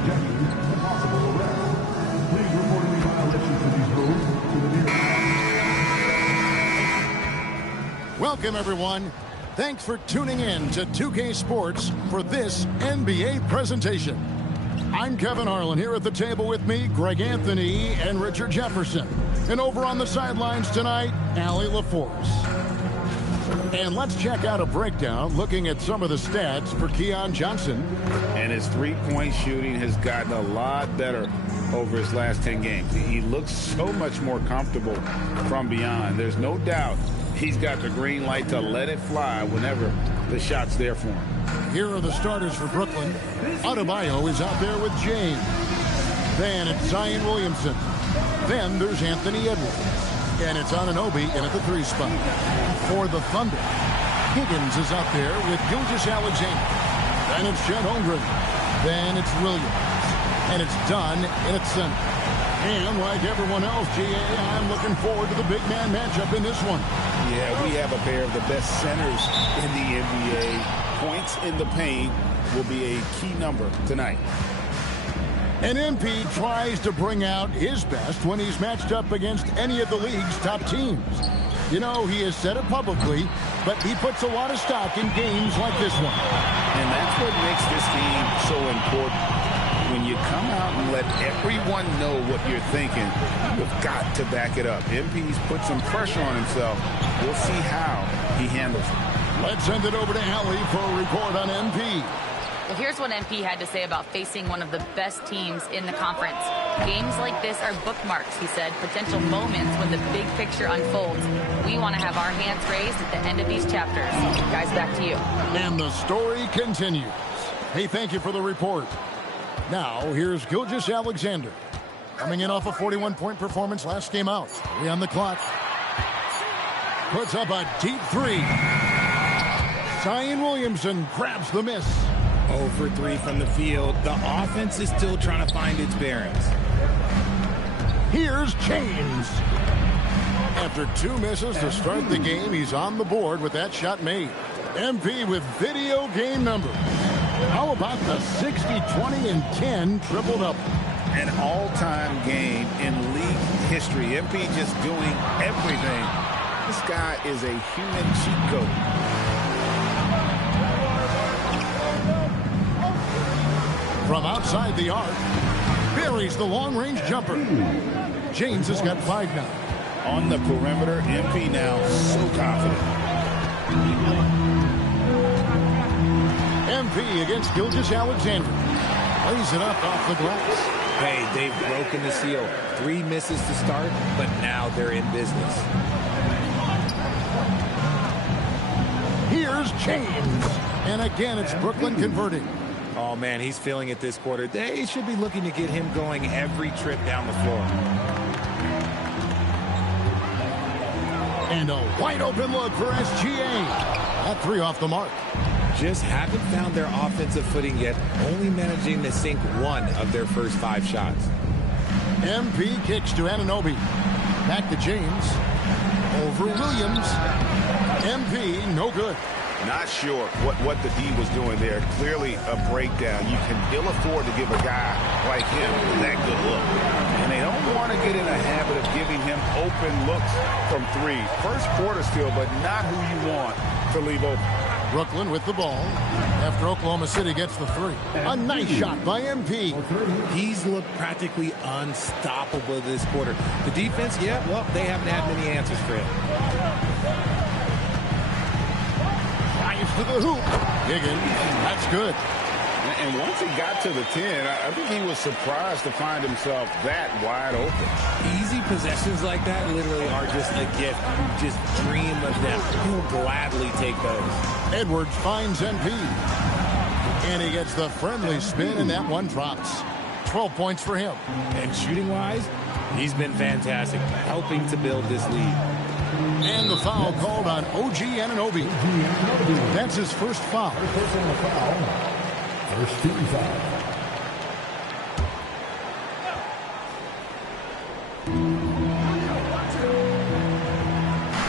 ejections, and possible arrest. Please report any violations of these rules to the nearest. Welcome, everyone. Thanks for tuning in to 2K Sports for this NBA presentation. I'm Kevin Harlan. Here at the table with me, Greg Anthony and Richard Jefferson. And over on the sidelines tonight, Allie LaForce. And let's check out a breakdown looking at some of the stats for Keon Johnson. And his three-point shooting has gotten a lot better over his last 10 games. He looks so much more comfortable from beyond. There's no doubt he's got the green light to let it fly whenever the shot's there for him. Here are the starters for Brooklyn. Adebayo is out there with James. Then it's Zion Williamson. Then there's Anthony Edwards. And it's Anunoby in at the 3 spot. For the Thunder, Higgins is out there with Gilgeous-Alexander. Then it's Chet Holmgren. Then it's Williams. And it's Dunn in at center. And like everyone else, GA, I'm looking forward to the big man matchup in this one. Yeah, we have a pair of the best centers in the NBA. Points in the paint will be a key number tonight. And MP tries to bring out his best when he's matched up against any of the league's top teams. You know, he has said it publicly, but he puts a lot of stock in games like this one. And that's what makes this game so important. When you come out and let everyone know what you're thinking, you've got to back it up. MP's put some pressure on himself. We'll see how he handles it. Let's send it over to Allie for a report on MP. Well, here's what MP had to say about facing one of the best teams in the conference. Games like this are bookmarks, he said, potential moments when the big picture unfolds. We want to have our hands raised at the end of these chapters. Guys, back to you. And the story continues. Hey, thank you for the report. Now, here's Gilgeous-Alexander. Coming in off a 41-point performance last game out. 3 on the clock. Puts up a deep 3. Zion Williamson grabs the miss. 0 for 3 from the field. The offense is still trying to find its bearings. Here's James. After 2 misses to start the game, he's on the board with that shot made. MP with video game numbers. How about the 60, 20, and 10 triple-double? An all-time game in league history. MP just doing everything. This guy is a human cheat code. From outside the arc, buries the long-range jumper. James has got 5 now. On the perimeter, MP now so confident. MP against Gilgeous-Alexander. Lays it up off the glass. Hey, they've broken the seal. 3 misses to start, but now they're in business. Here's James. And again, it's Brooklyn converting. Oh, man, he's feeling it this quarter. They should be looking to get him going every trip down the floor. And a wide-open look for SGA. That 3 off the mark. Just haven't found their offensive footing yet, only managing to sink 1 of their first 5 shots. MP kicks to Anunoby. Back to James. Over Williams. MP, no good. Not sure what the D was doing there. Clearly a breakdown. You can ill afford to give a guy like him that good look. And they don't want to get in a habit of giving him open looks from 3. First quarter still, but not who you want to leave open. Brooklyn with the ball after Oklahoma City gets the 3. A nice shot by MP. He's looked practically unstoppable this quarter. The defense, yeah, well, they haven't had many answers for him. Drives to the hoop. Higgins, that's good. And once he got to the 10, I think he was surprised to find himself that wide open. Easy possessions like that literally are just a gift. You just dream of them. You'll gladly take those. Edwards finds MP. And he gets the friendly spin, and that one drops. 12 points for him. And shooting-wise, he's been fantastic, helping to build this lead. And the foul called on OG Anunoby. That's his first foul. First team foul.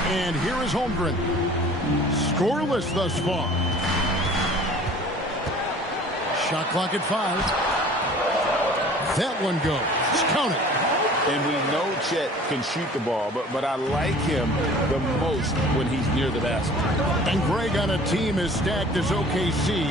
And here is Holmgren. Scoreless thus far. Shot clock at 5. That one goes. Count it. And we know Chet can shoot the ball, but I like him the most when he's near the basket. And Greg, on a team as stacked as OKC,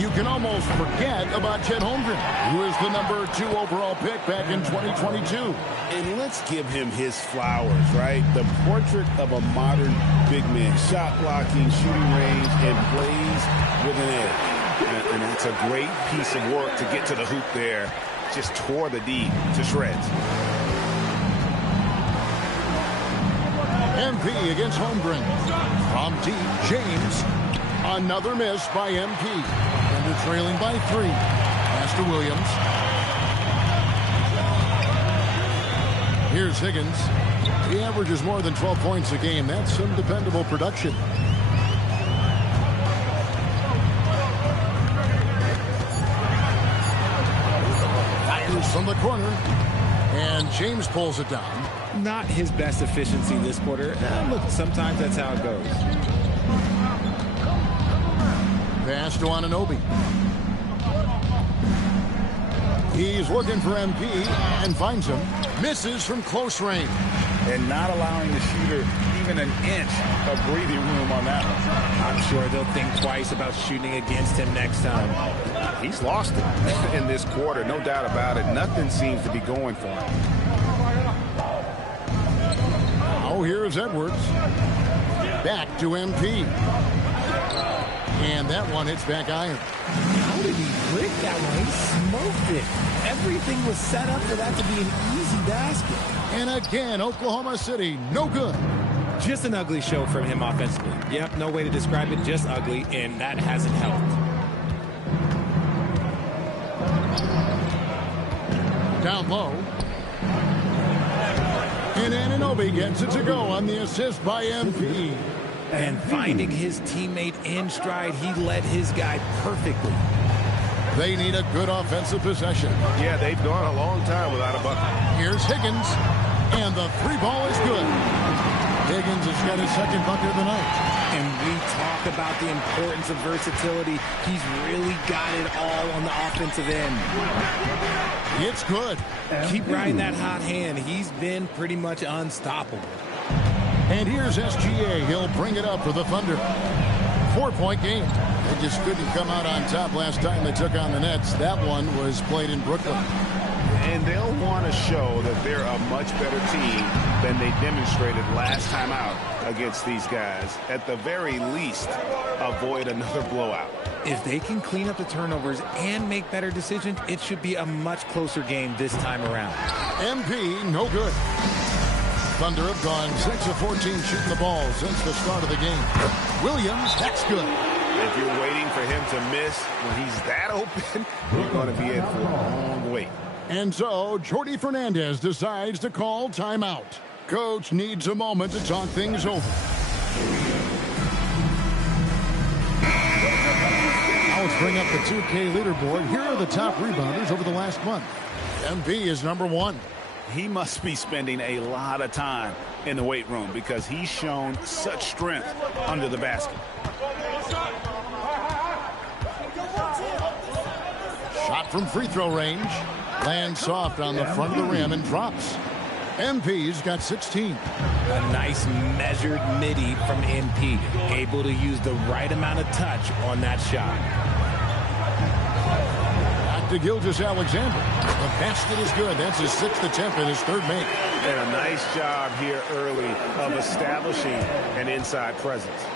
you can almost forget about Chet Holmgren, who is the number 2 overall pick back in 2022. And let's give him his flowers, right? The portrait of a modern big man. Shot blocking, shooting range, and plays with an edge. And that's a great piece of work to get to the hoop there. Just tore the D to shreds. MP against Holmgren. From deep, James. Another miss by MP. And they're trailing by 3. Pass to Williams. Here's Higgins. He averages more than 12 points a game. That's some dependable production. Fires from the corner. And James pulls it down. Not his best efficiency this quarter. Look, sometimes that's how it goes. Pass to Anunoby. He's looking for MP and finds him. Misses from close range. And not allowing the shooter even an inch of breathing room on that one. I'm sure they'll think twice about shooting against him next time. He's lost it in this quarter, no doubt about it. Nothing seems to be going for him. Oh, here's Edwards. Back to MP. And that one hits back iron. How did he break that one? He smoked it. Everything was set up for that to be an easy basket. And again, Oklahoma City, no good. Just an ugly show from him offensively. Yep, no way to describe it, just ugly, and that hasn't helped. Down low. And Anunoby gets it to go on the assist by MP. And finding his teammate in stride, he led his guy perfectly. They need a good offensive possession. Yeah, they've gone a long time without a bucket. Here's Higgins. And the 3 ball is good. Higgins has got his 2nd bucket of the night. And we talk about the importance of versatility. He's really got it all on the offensive end. It's good. Keep riding that hot hand. He's been pretty much unstoppable. And here's SGA. He'll bring it up for the Thunder. 4-point game. They just couldn't come out on top last time they took on the Nets. That one was played in Brooklyn. And they'll want to show that they're a much better team than they demonstrated last time out against these guys. At the very least, avoid another blowout. If they can clean up the turnovers and make better decisions, it should be a much closer game this time around. MP, no good. Thunder have gone 6 of 14 shooting the ball since the start of the game. Williams, that's good. If you're waiting for him to miss when he's that open, you're going to be in for a long wait. And so, Jordi Fernandez decides to call timeout. Coach needs a moment to talk things over. Now let's bring up the 2K leaderboard. Here are the top rebounders over the last month. MP is number 1. He must be spending a lot of time in the weight room because he's shown such strength under the basket. Shot from free throw range. Lands soft on the front of the rim and drops. MP's got 16. A nice measured midi from MP. Able to use the right amount of touch on that shot. Back to Gilgeous-Alexander. The basket is good. That's his 6th attempt and his 3rd make. And a nice job here early of establishing an inside presence.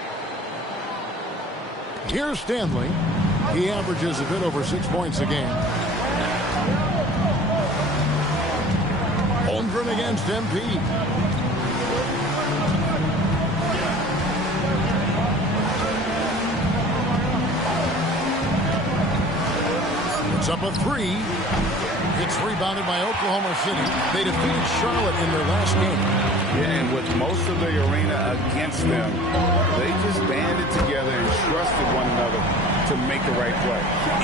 Here's Stanley. He averages a bit over 6 points a game. Holmgren against MP. It's up a 3. It's rebounded by Oklahoma City. They defeated Charlotte in their last game. Yeah, and with most of the arena against them, they just banded together and trusted one another to make the right play.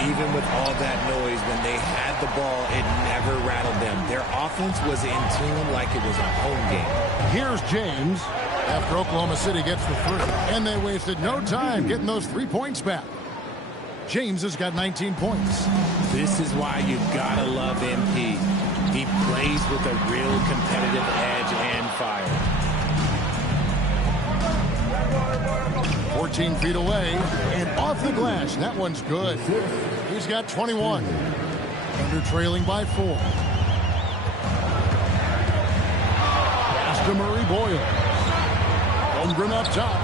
Even with all that noise, when they had the ball, it never rattled them. Their offense was in tune like it was a home game. Here's James after Oklahoma City gets the 3. And they wasted no time getting those 3 points back. James has got 19 points. This is why you gotta love MP. He plays with a real competitive edge and fire. 14 feet away and off the glass. That one's good. He's got 21. Under trailing by 4. Pass to Murray Boyle. Holmgren up top.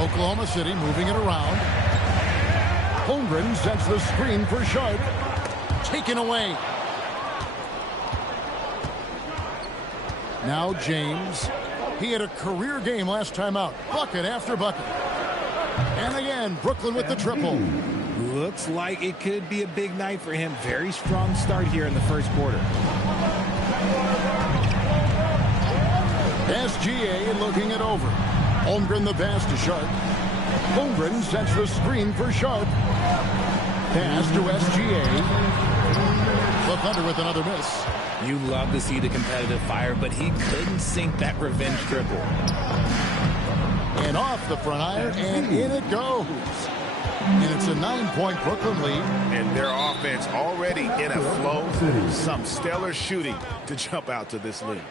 Oklahoma City moving it around. Holmgren sets the screen for Sharp. Taken away. Now James. He had a career game last time out. Bucket after bucket. And again, Brooklyn with the triple. Looks like it could be a big night for him. Very strong start here in the first quarter. SGA looking it over. Holmgren the pass to Sharp. Holmgren sets the screen for Sharp. Pass to SGA. The Thunder with another miss. You love to see the competitive fire, but he couldn't sink that revenge triple. And off the front iron, and in it goes. And it's a 9-point Brooklyn lead. And their offense already in a flow. Some stellar shooting to jump out to this lead.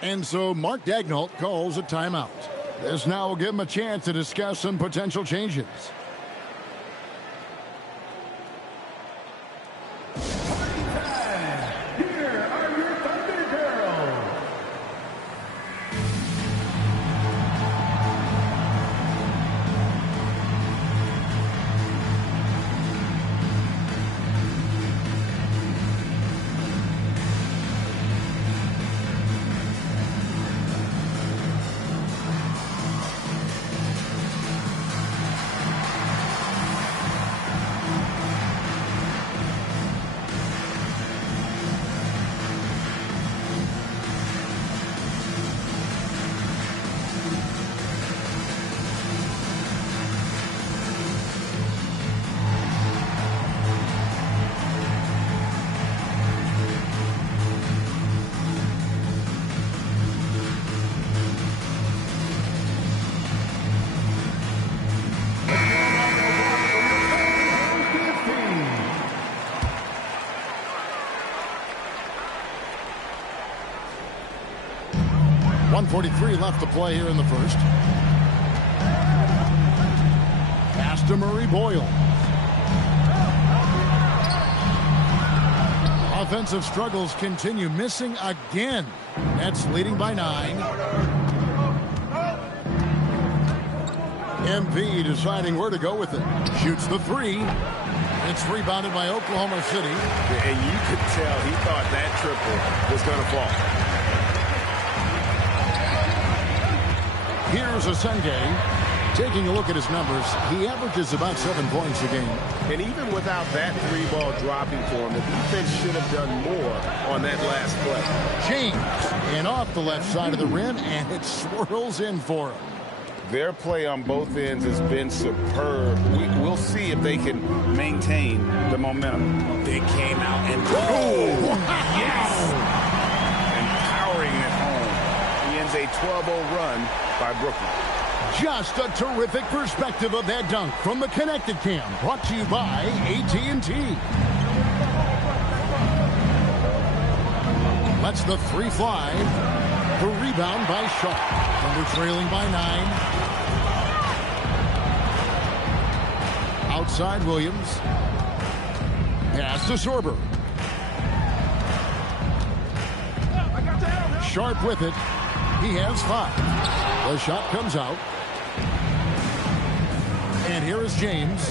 And so Mark Daigneault calls a timeout. This now will give him a chance to discuss some potential changes. Here are your Thunder Girls. .43 left to play here in the first. Pass to Murray Boyle. Offensive struggles continue, missing again. Nets leading by 9. MP deciding where to go with it. Shoots the 3. It's rebounded by Oklahoma City. And you could tell he thought that triple was going to fall. Here's Asenge. Taking a look at his numbers, he averages about 7 points a game. And even without that 3-ball dropping for him, the defense should have done more on that last play. James, and off the left side of the rim, and it swirls in for him. Their play on both ends has been superb. We'll see if they can maintain the momentum. They came out and... Yes! And powering it home. He ends a 12-0 run by Brooklyn. Just a terrific perspective of that dunk from the Connected Cam, brought to you by AT&T. Lets the 3 fly. The rebound by Sharp. Thunder trailing by 9. Outside Williams. Pass to Sorber. Sharp with it. He has 5. The shot comes out. And here is James.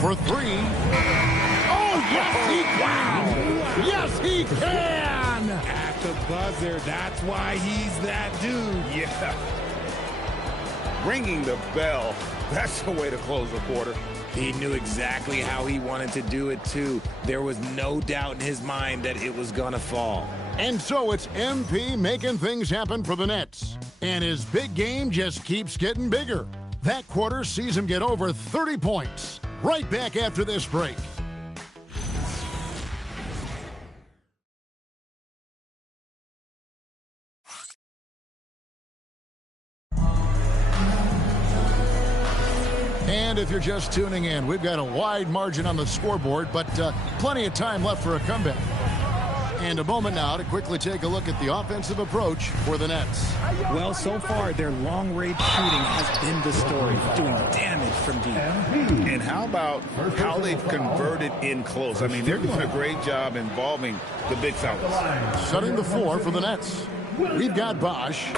For 3. Oh, yes, he can! Yes, he can! At the buzzer, that's why he's that dude. Yeah. Ringing the bell. That's the way to close the quarter. He knew exactly how he wanted to do it, too. There was no doubt in his mind that it was going to fall. And so it's MP making things happen for the Nets. And his big game just keeps getting bigger. That quarter sees him get over 30 points. Right back after this break. And if you're just tuning in, we've got a wide margin on the scoreboard, but plenty of time left for a comeback. And a moment now to quickly take a look at the offensive approach for the Nets. Well, so far, their long-range shooting has been the story, doing damage from deep. And how about how they've converted in close? I mean, they're doing a great job involving the big fellas. Setting the floor for the Nets. We've got Bosch.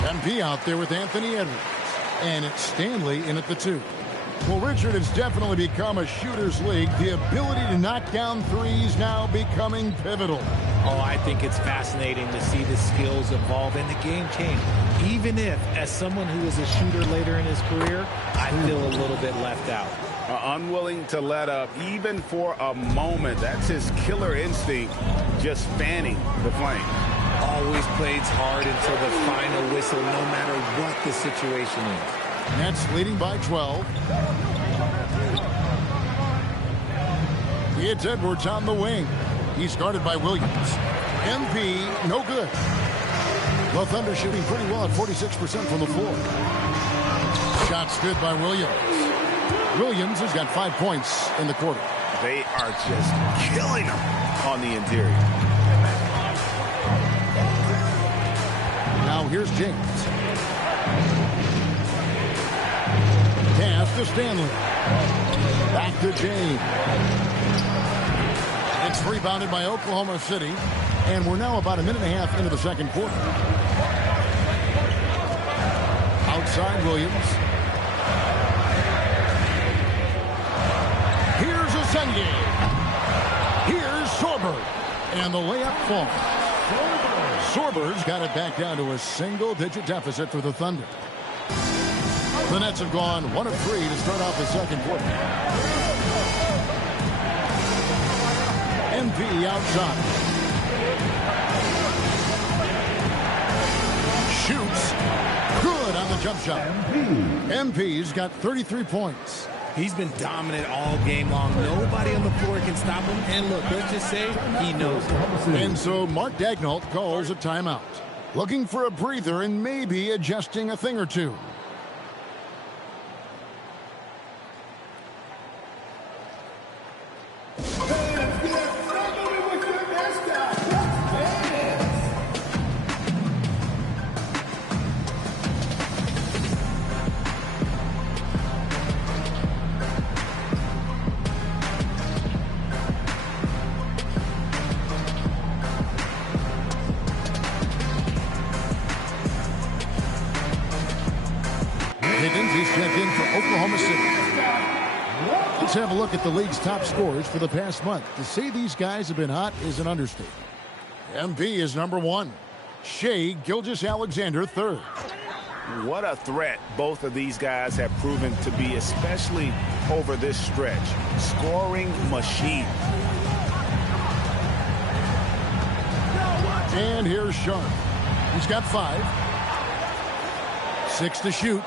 MP out there with Anthony Edwards. And it's Stanley in at the 2. Well, Richard, has definitely become a shooter's league. The ability to knock down threes now becoming pivotal. Oh, I think it's fascinating to see the skills evolve and the game change. Even if, as someone who is a shooter later in his career, I feel a little bit left out. Unwilling to let up even for a moment. That's his killer instinct, just fanning the flame. Always plays hard until the final whistle, no matter what the situation is. Nets leading by 12. It's Edwards on the wing. He's guarded by Williams. MP, no good. The Thunder shooting pretty well at 46% from the floor. Shots good by Williams. Williams has got 5 points in the quarter. They are just killing them on the interior. Now here's James. Pass to Stanley. Back to James. It's rebounded by Oklahoma City. And we're now about a minute and a half into the second quarter. Outside Williams. Here's Asenye. Here's Sorber. And the layup falls. Sorber's got it back down to a single-digit deficit for the Thunder. The Nets have gone 1 of 3 to start off the second quarter. MP outside. Shoots. Good on the jump shot. MP's got 33 points. He's been dominant all game long. Nobody on the floor can stop him. And look, let's just say he knows it. And so Mark Daigneault calls a timeout. Looking for a breather and maybe adjusting a thing or two. Higgins is checked in for Oklahoma City. Let's have a look at the league's top scorers for the past month. To say these guys have been hot is an understatement. MP is number 1. Shea Gilgeous-Alexander third. What a threat both of these guys have proven to be, especially over this stretch. Scoring machine. And here's Sharp. He's got 5. 6 to shoot.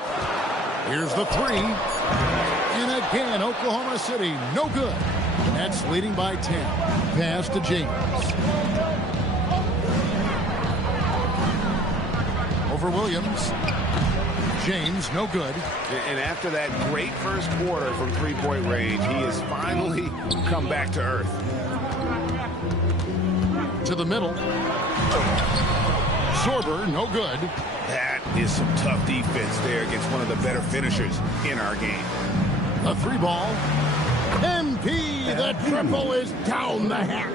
Here's the 3. And again, Oklahoma City, no good. Nets leading by 10. Pass to James. Over Williams. James, no good. And after that great first quarter from three-point range, he has finally come back to earth. To the middle. Sorber, no good. That is some tough defense there against one of the better finishers in our game. A 3-ball. MP, the triple is down the hatch.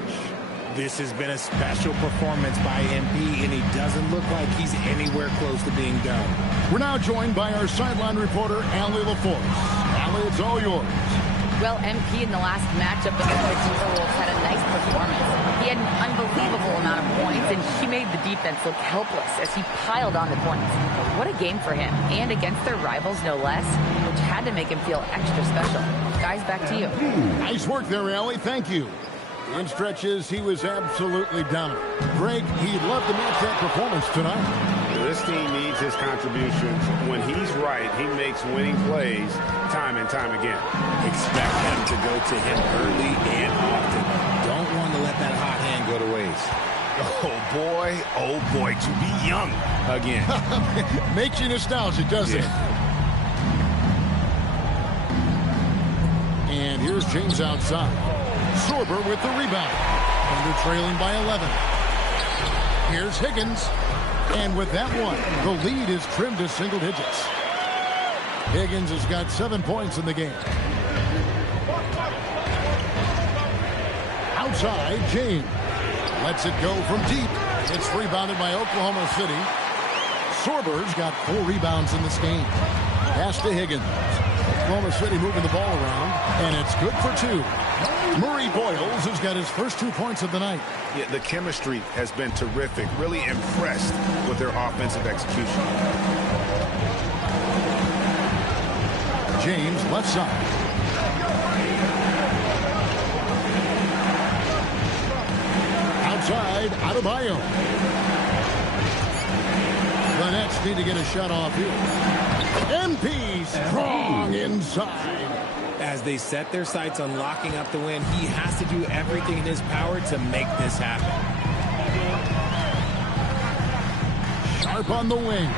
This has been a special performance by MP, and he doesn't look like he's anywhere close to being done. We're now joined by our sideline reporter, Allie LaForce. Allie, it's all yours. Well, MP in the last matchup against the Timberwolves had a nice performance. He had an unbelievable amount of points, and he made the defense look helpless as he piled on the points. What a game for him, and against their rivals, no less, which had to make him feel extra special. Guys, back to you. Nice work there, Allie. Thank you. In stretches, he was absolutely dominant. Greg, he'd love to match that performance tonight. This team needs his contributions. When he's right, he makes winning plays time and time again. Expect them to go to him early and often. Don't want to let that hot hand go to waste. Oh boy, to be young again. Makes you nostalgic, doesn't it? Here's James outside. Sorber with the rebound. Thunder trailing by 11. Here's Higgins. And with that one, the lead is trimmed to single digits. Higgins has got 7 points in the game. Outside, James. Lets it go from deep. It's rebounded by Oklahoma City. Sorber's got 4 rebounds in this game. Pass to Higgins. Oklahoma City moving the ball around, and it's good for 2. Murray Boyles has got his first 2 points of the night. Yeah, the chemistry has been terrific. Really impressed with their offensive execution. James left side. Outside, Adebayo. The Nets need to get a shot off here. MP strong inside. As they set their sights on locking up the win, he has to do everything in his power to make this happen. Sharp on the wing.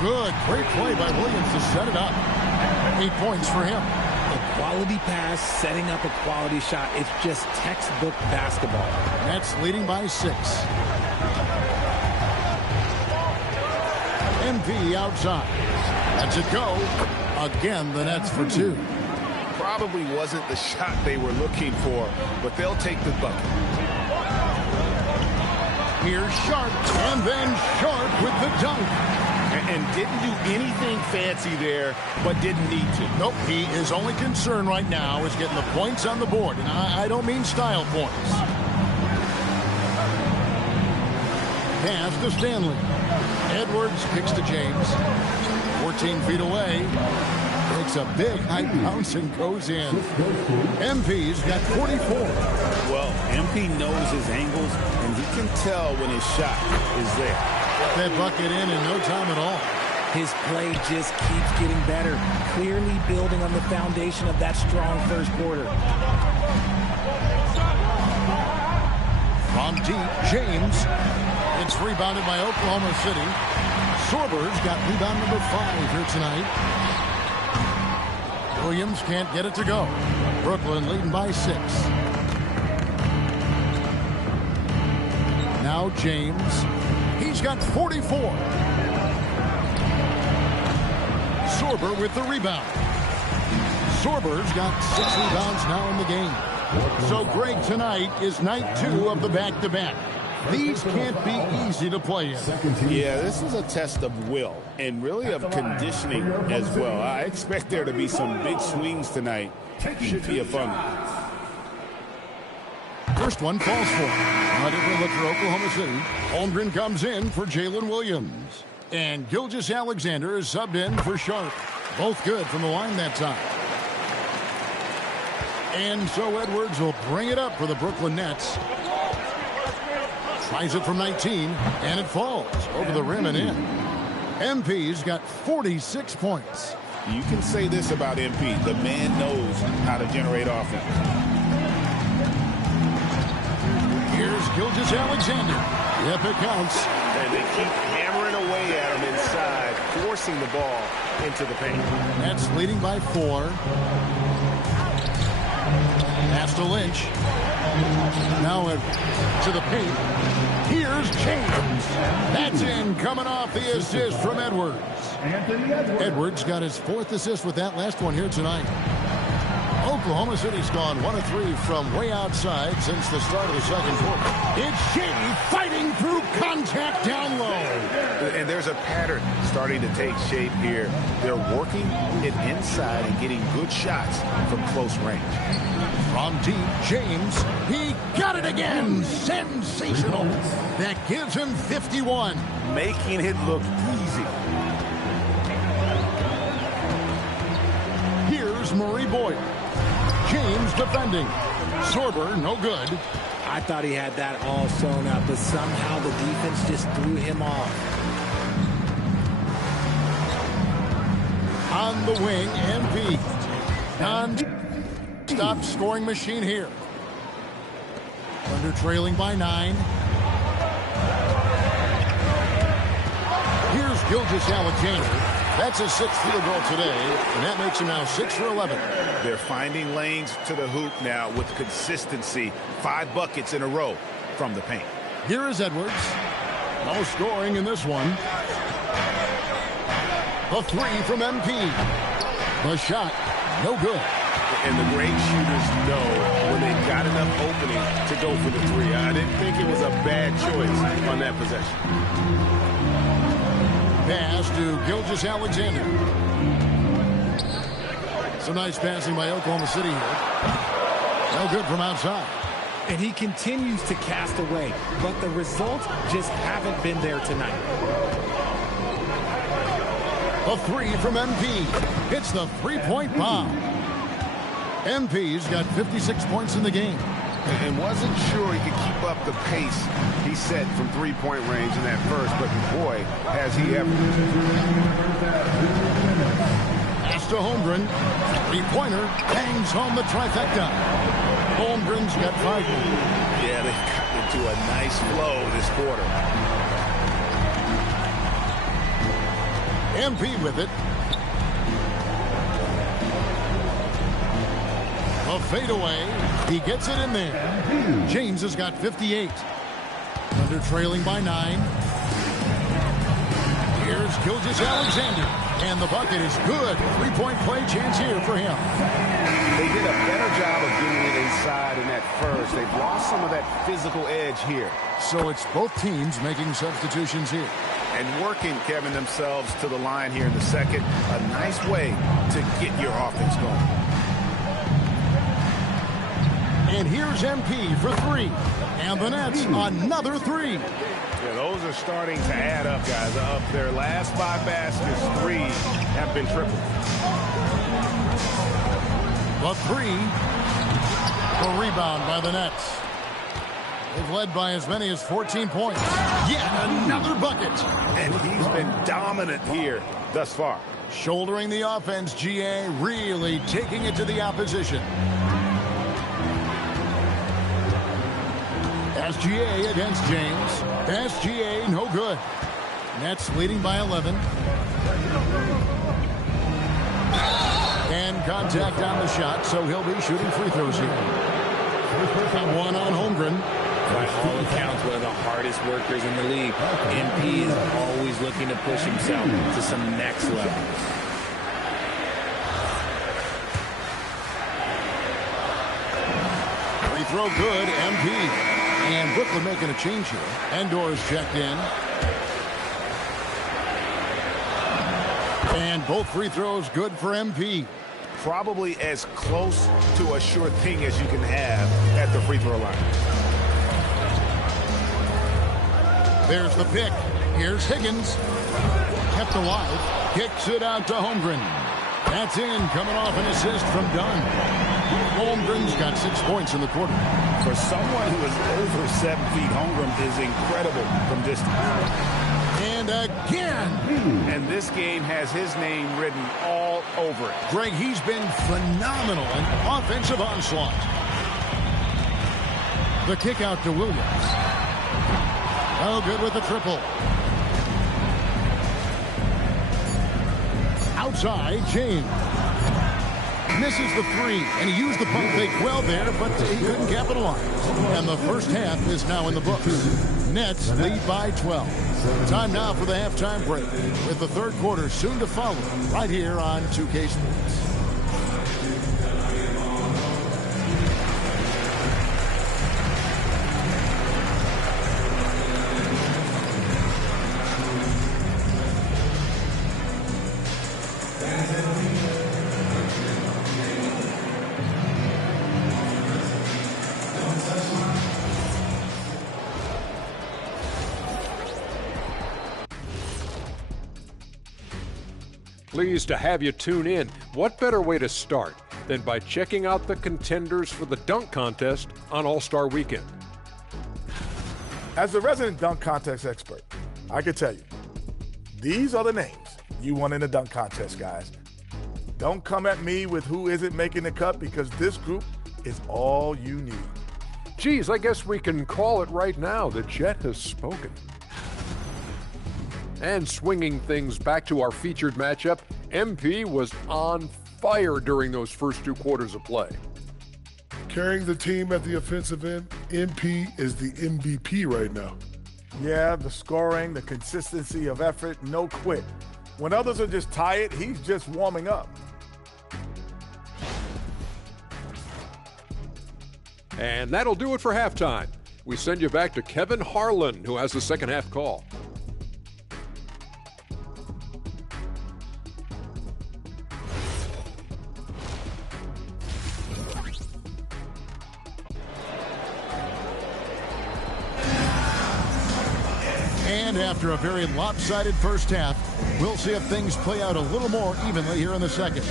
Good, great play by Williams to set it up. 8 points for him. A quality pass, setting up a quality shot. It's just textbook basketball. Nets leading by 6. MP outside. Lets it go. Again, the Nets for 2. Probably wasn't the shot they were looking for, but they'll take the bucket. Here's Sharp, and then Sharp with the dunk. And didn't do anything fancy there, but didn't need to. Nope, his only concern right now is getting the points on the board, and I don't mean style points. Pass to Stanley. Edwards kicks to James. 14 feet away. Takes a big high bounce and goes in. MP's got 44. Well, MP knows his angles, and he can tell when his shot is there. Got that bucket in no time at all. His play just keeps getting better, clearly building on the foundation of that strong first quarter. From deep, James. It's rebounded by Oklahoma City. Sorber's got rebound number 5 here tonight. Williams can't get it to go. Brooklyn leading by 6. Now James. He's got 44. Sorber with the rebound. Sorber's got 6 rebounds now in the game. So Greg, tonight is night 2 of the back-to-back. These can't be easy to play in. Yeah, this is a test of will and really of conditioning as well. I expect there to be some big swings tonight. Should be a fun one. First one falls for. A different look for Oklahoma City. Holmgren comes in for Jalen Williams. And Gilgeous-Alexander is subbed in for Sharp. Both good from the line that time. And so Edwards will bring it up for the Brooklyn Nets. Tries it from 19, and it falls over the rim and in. MP's got 46 points. You can say this about MP. The man knows how to generate offense. Here's Gilgeous-Alexander. Yep, it counts. And they keep hammering away at him inside, forcing the ball into the paint. Nets leading by 4. Pass to Lynch. Now to the paint. Here's James. That's in, coming off the assist from Edwards. Edwards got his 4th assist with that last one here tonight. Oklahoma City's gone 1 of 3 from way outside since the start of the second quarter. It's Shea fighting through contact down low. And there's a pattern starting to take shape here. They're working it inside and getting good shots from close range. From deep, James. He got it again. Sensational. That gives him 51. Making it look easy. Here's Murray Boyd. James defending. Sorber, no good. I thought he had that all sewn up, but somehow the defense just threw him off. On the wing, MP. Non-stop scoring machine here. Thunder trailing by 9. Here's Gilgeous-Alexander. That's his 6th field goal today, and that makes him now 6 for 11. They're finding lanes to the hoop now with consistency. 5 buckets in a row from the paint. Here is Edwards. No scoring in this one. A 3 from MP. The shot, no good. And the great shooters know when they've got enough opening to go for the 3. I didn't think it was a bad choice on that possession. Pass to Gilgeous-Alexander. Some nice passing by Oklahoma City here. No good from outside. And he continues to cast away, but the results just haven't been there tonight. A 3 from MP. Hits the three-point bomb. MP's got 56 points in the game. And wasn't sure he could keep up the pace he set from three-point range in that first, but boy, has he ever. Pass to Holmgren. Three-pointer bangs home the trifecta. Holmgren's got 5 more. Yeah, they got into a nice flow this quarter. MP with it. A fadeaway. He gets it in there. James has got 58. Under trailing by 9. Here's Gilgeous-Alexander. And the bucket is good. 3-point play chance here for him. They did a better job of doing it inside in that first. They've lost some of that physical edge here. So it's both teams making substitutions here. And working, Kevin, themselves to the line here in the second. A nice way to get your offense going. And here's MP for 3. And the Nets, another 3. Yeah, those are starting to add up, guys. Of their last 5 baskets, 3 have been triple. The 3. A rebound by the Nets. They've led by as many as 14 points. Yet another bucket. And he's been dominant here thus far. Shouldering the offense, GA really taking it to the opposition. SGA against James. SGA no good. Nets leading by 11. And contact on the shot, so he'll be shooting free throws here. One on Holmgren. By all accounts, one of the hardest workers in the league. MP is always looking to push himself to some next level. Free throw good, MP. And Brooklyn making a change here. Endor's checked in. And both free throws good for MP. Probably as close to a sure thing as you can have at the free throw line. There's the pick. Here's Higgins. Kept alive. Kicks it out to Holmgren. That's in, coming off an assist from Dunn. Holmgren's got 6 points in the quarter. For someone who is over 7 feet, Holmgren is incredible from distance. And again. And this game has his name written all over it. Greg, he's been phenomenal in offensive onslaught. The kick out to Williams. Oh, good with the triple. Outside, James. Misses the 3, and he used the pump fake well there, but he couldn't capitalize. And the first half is now in the books. Nets lead by 12. Time now for the halftime break, with the third quarter soon to follow, right here on 2K Sports. Pleased to have you tune in. What better way to start than by checking out the contenders for the dunk contest on All-Star Weekend? As the resident dunk contest expert, I can tell you, these are the names you want in the dunk contest, guys. Don't come at me with who isn't making the cut, because this group is all you need. Geez, I guess we can call it right now. The Jet has spoken. And swinging things back to our featured matchup, MP was on fire during those first 2 quarters of play. Carrying the team at the offensive end, MP is the MVP right now. Yeah, the scoring, the consistency of effort, no quit. When others are just tired, he's just warming up. And that'll do it for halftime. We send you back to Kevin Harlan, who has the second half call. And after a very lopsided first half, we'll see if things play out a little more evenly here in the second.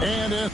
And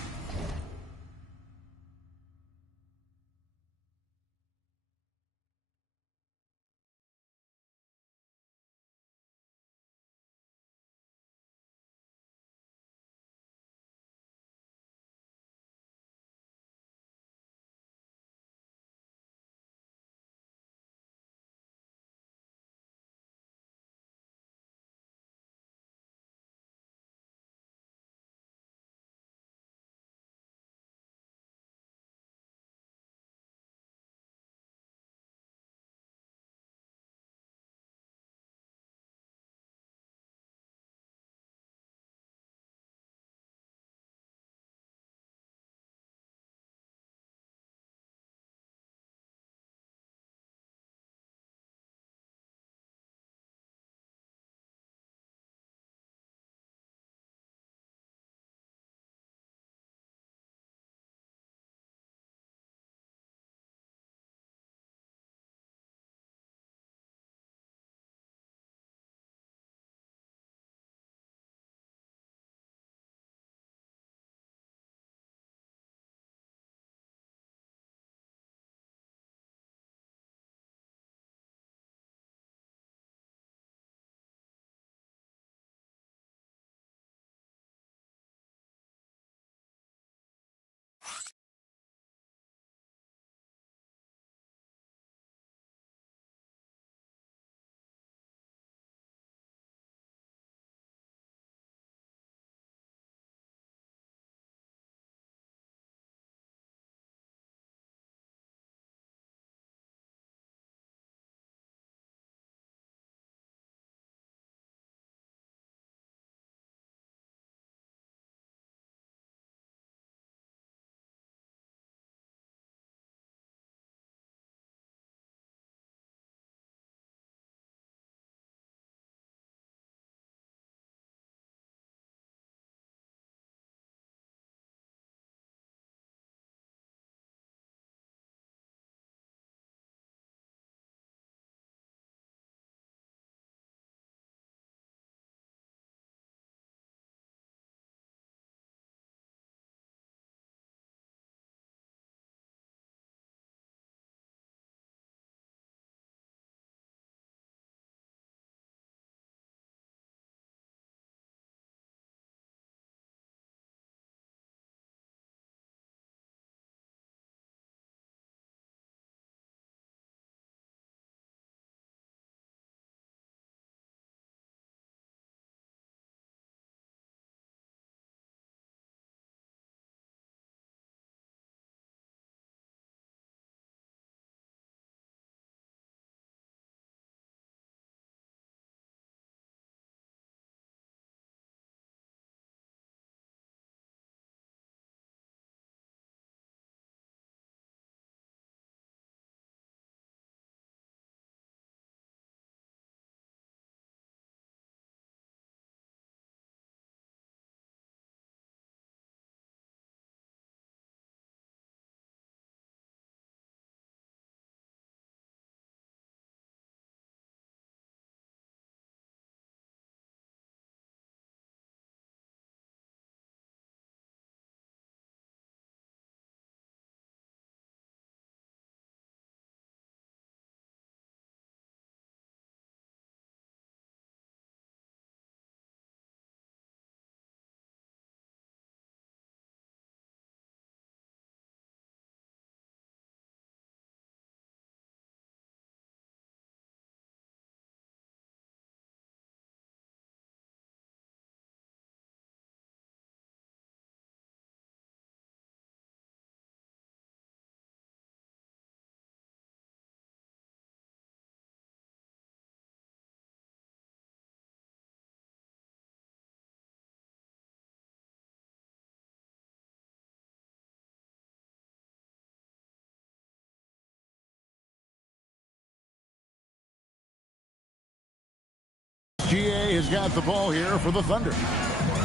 SGA has got the ball here for the Thunder.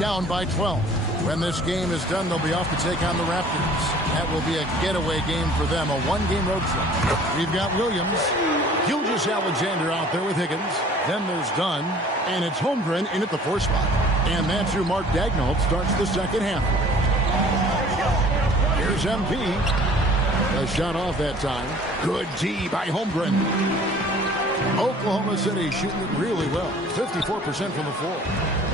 Down by 12. When this game is done, they'll be off to take on the Raptors. That will be a getaway game for them, a one-game road trip. We've got Williams, Gilgeous-Alexander out there with Higgins. Then there's Dunn, and it's Holmgren in at the 4 spot. And that's who Mark Daigneault starts the second half. Here's MP. A shot off that time. Good D by Holmgren. Oklahoma City shooting it really well. 54% from the floor.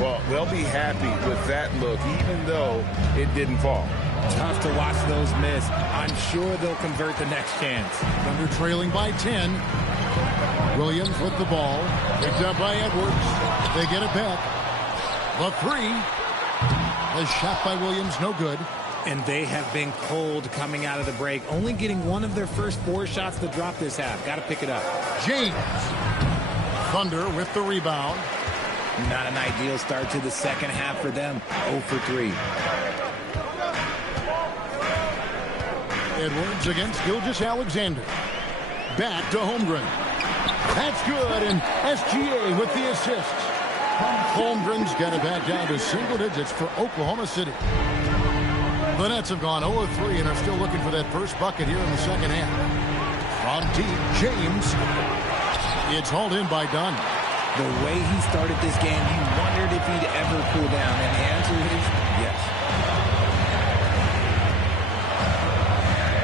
Well, they'll be happy with that look, even though it didn't fall. Tough to watch those miss. I'm sure they'll convert the next chance. Thunder trailing by 10. Williams with the ball. Picked up by Edwards. They get it back. The 3. The shot by Williams, no good. And they have been cold coming out of the break. Only getting one of their first 4 shots to drop this half. Got to pick it up. James. Thunder with the rebound. Not an ideal start to the second half for them. 0 for 3. Edwards against Gilgeous-Alexander. Back to Holmgren. That's good, and SGA with the assist. Holmgren's got it back down to single digits for Oklahoma City. The Nets have gone 0-3 and are still looking for that first bucket here in the second half. From deep, James. It's hauled in by Dunn. The way he started this game, you wondered if he'd ever cool down, and the answer is yes.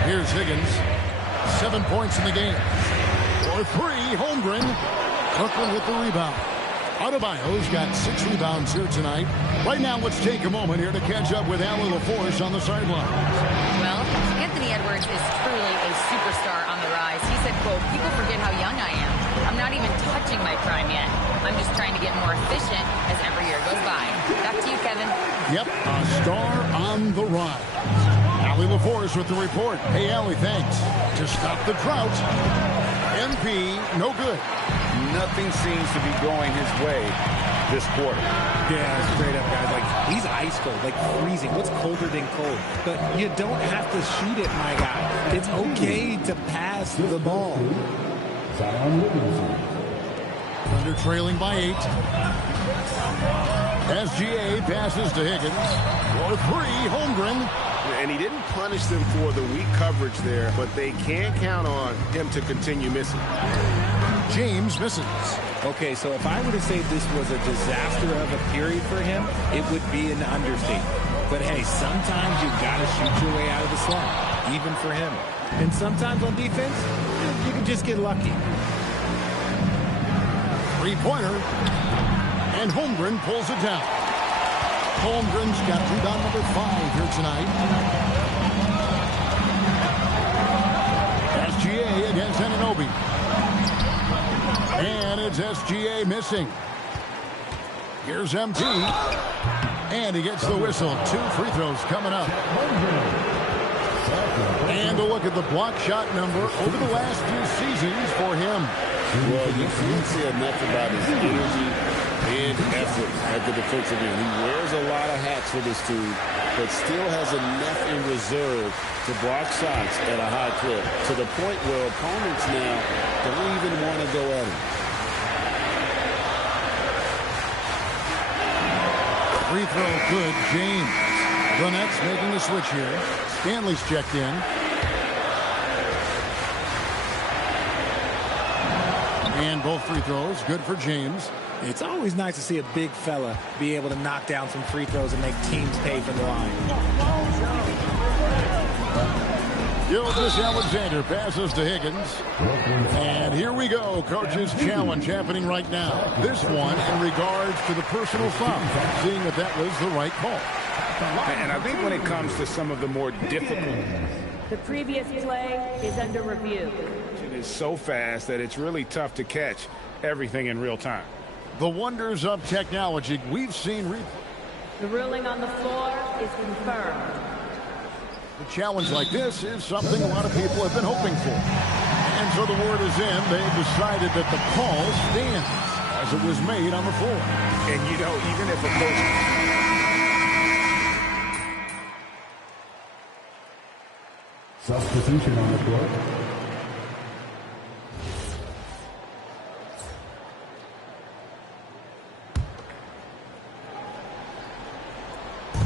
Here's Higgins. 7 points in the game. For 3, Holmgren. Brooklyn with the rebound. Adebayo's got 6 rebounds here tonight. Right now, let's take a moment here to catch up with Allie LaForce on the sideline. Well, Anthony Edwards is truly a superstar on the rise. He said, quote, "People forget how young I am. I'm not even touching my prime yet. I'm just trying to get more efficient as every year goes by." Back to you, Kevin. Yep, a star on the rise. Allie LaForce with the report. Hey, Allie, thanks. To stop the drought, MP, no good. Nothing seems to be going his way this quarter. Yeah, straight up, guys. Like, he's ice cold, like freezing. What's colder than cold? But you don't have to shoot it, my guy. It's okay to pass the ball. Thunder trailing by 8. SGA passes to Higgins. For 3, Holmgren. And he didn't punish them for the weak coverage there, but they can't count on him to continue missing. James misses. Okay, so if I were to say this was a disaster of a period for him, it would be an understatement. But hey, sometimes you've got to shoot your way out of the slump, even for him. And sometimes on defense, you can just get lucky. 3-pointer. And Holmgren pulls it down. Holmgren's got rebound number 5 here tonight. SGA against Anunoby. And it's SGA missing. Here's MT. And he gets the whistle. 2 free throws coming up. And a look at the block shot number over the last few seasons for him. Well, you can't say enough about his energy and effort at the defensive end. He wears a lot of hats for this team, but still has enough in reserve to block shots at a high clip, to the point where opponents now don't even want to go at him. Free throw good, James. The Nets making the switch here. Stanley's checked in. And both free throws good for James. It's always nice to see a big fella be able to knock down some free throws and make teams pay from the line. Gilgeous-Alexander passes to Higgins. And here we go. Coach's challenge happening right now. This one in regards to the personal foul, seeing that that was the right call. And I think when it comes to some of the more difficult, the previous play is under review. It is so fast that it's really tough to catch everything in real time. The wonders of technology we've seen. The ruling on the floor is confirmed. A challenge like this is something a lot of people have been hoping for. And so the word is in. They've decided that the call stands as it was made on the floor. And, you know, even if a coach... Substitution on the court.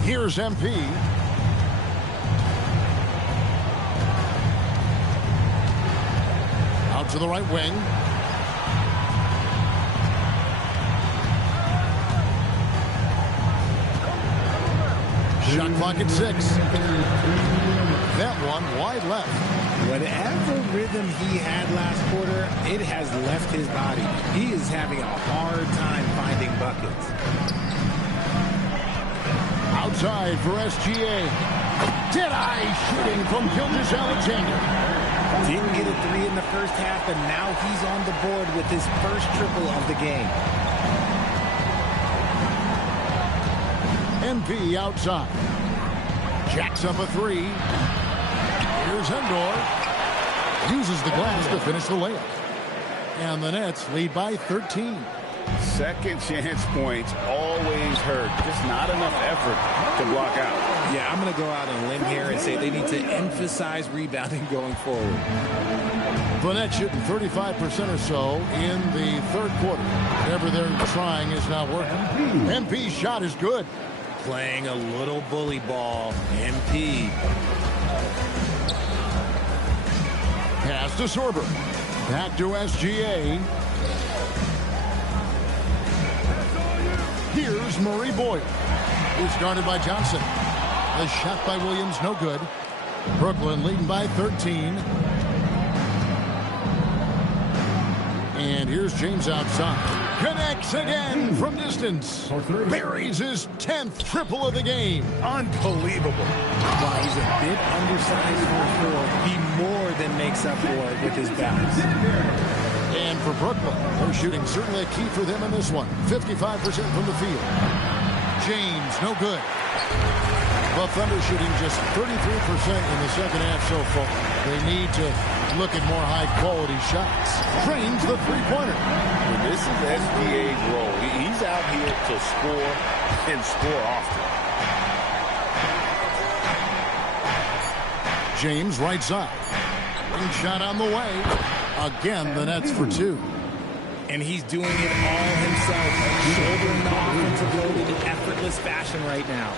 Here's MP. Out to the right wing. Shot clock at 6. That one wide left. Whatever rhythm he had last quarter, it has left his body. He is having a hard time finding buckets. Outside for SGA. Dead-eye shooting from Gilgeous Alexander. Didn't get a 3 in the first half, and now he's on the board with his first triple of the game. MP outside. Jacks up a 3. Here's Endor. Uses the glass to finish the layup. And the Nets lead by 13. Second chance points always hurt. Just not enough effort to block out. Yeah, I'm going to go out on a limb here and say they need to emphasize rebounding going forward. The Nets shooting 35% or so in the third quarter. Whatever they're trying is not working. MP's shot is good. Playing a little bully ball. MP. Pass to Sorber. Back to SGA. Here's Murray Boyle. He's guarded by Johnson. The shot by Williams, no good. Brooklyn leading by 13. And here's James outside. Connects again from distance. Buries his 10th triple of the game. Unbelievable. While he's a bit undersized for a 4, he more than makes up for it with his bounce. And for Brooklyn, they're shooting certainly a key for them in this one. 55% from the field. James, no good. The Thunder shooting just 33% in the second half so far. They need to look at more high-quality shots. Trains the three-pointer. This is SGA's role. He's out here to score and score often. James right side. Big shot on the way. Again, the Nets for 2. And he's doing it all himself. Shouldering the offensive load in effortless fashion right now.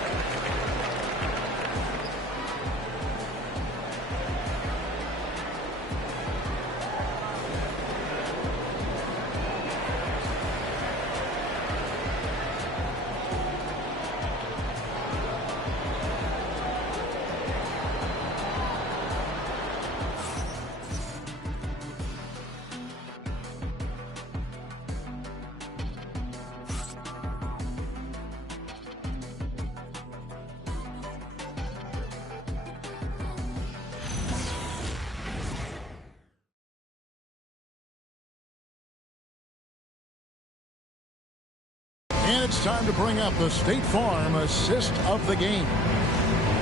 And it's time to bring up the State Farm assist of the game.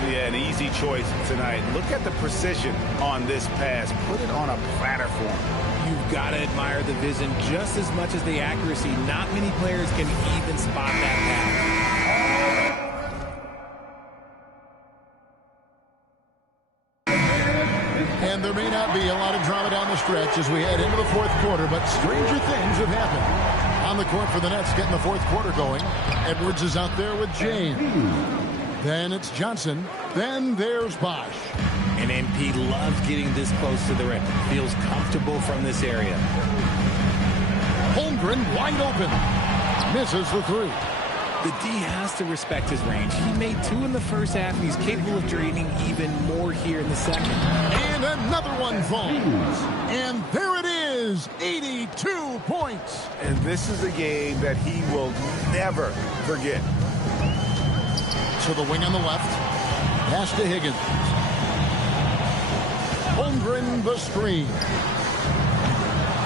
Yeah, an easy choice tonight. Look at the precision on this pass. Put it on a platter for him. You've got to admire the vision just as much as the accuracy. Not many players can even spot that pass. And there may not be a lot of drama down the stretch as we head into the fourth quarter, but stranger things have happened. On the court for the Nets, getting the fourth quarter going. Edwards is out there with James. Then it's Johnson. Then there's Bosch. And MP loves getting this close to the rim. Feels comfortable from this area. Holmgren wide open. Misses the 3. The D has to respect his range. He made 2 in the first half, and he's capable of draining even more here in the second. And another one falls. And there it is, 82 points. And this is a game that he will never forget. To the wing on the left. Pass to Higgins. Holmgren the screen.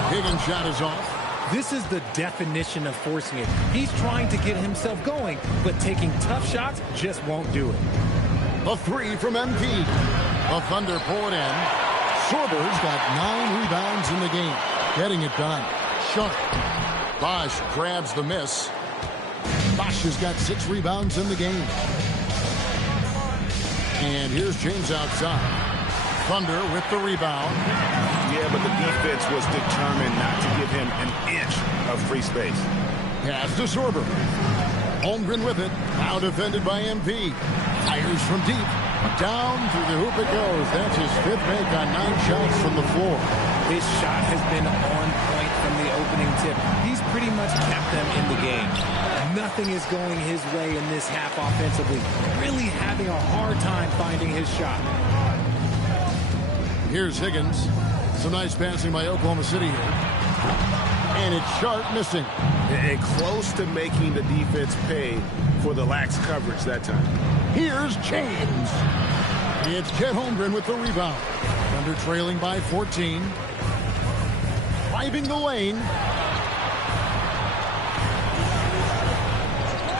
Higgins' shot is off. This is the definition of forcing it. He's trying to get himself going, but taking tough shots just won't do it. The 3 from MP. The Thunder pull it in. Sorber's got 9 rebounds in the game. Getting it done. Sharp. Bosch grabs the miss. Bosch has got 6 rebounds in the game. And here's James outside. Thunder with the rebound. Yeah, but the defense was determined not to give him an inch of free space. Pass to Sorber. Holmgren with it. Now defended by MP. Fires from deep. Down through the hoop it goes. That's his 5th make on 9 shots from the floor. His shot has been on point from the opening tip. He's pretty much kept them in the game. Nothing is going his way in this half offensively. Really having a hard time finding his shot. Here's Higgins. Some nice passing by Oklahoma City here. And it's Sharp missing. And close to making the defense pay for the lax coverage that time. Here's James. It's Chet Holmgren with the rebound. Thunder trailing by 14. Driving the lane.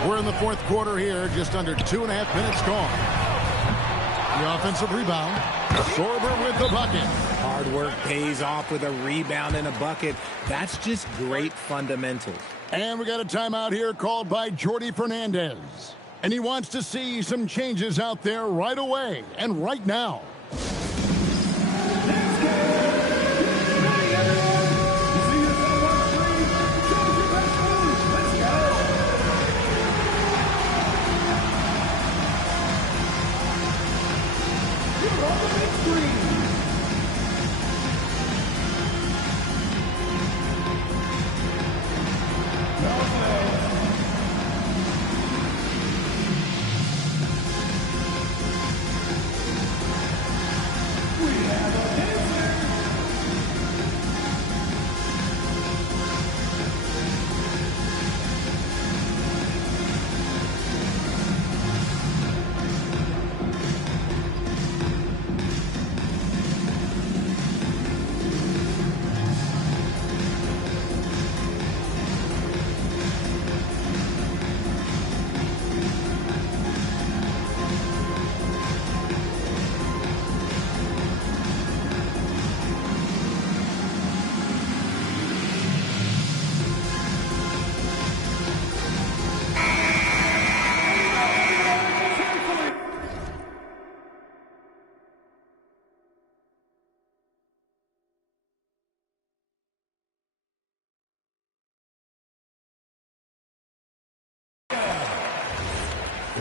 We're in the 4th quarter here. Just under 2.5 minutes gone. The offensive rebound. Sorber with the bucket. Hard work pays off with a rebound and a bucket. That's just great fundamentals. And we got a timeout here called by Jordy Fernandez. And he wants to see some changes out there right away and right now.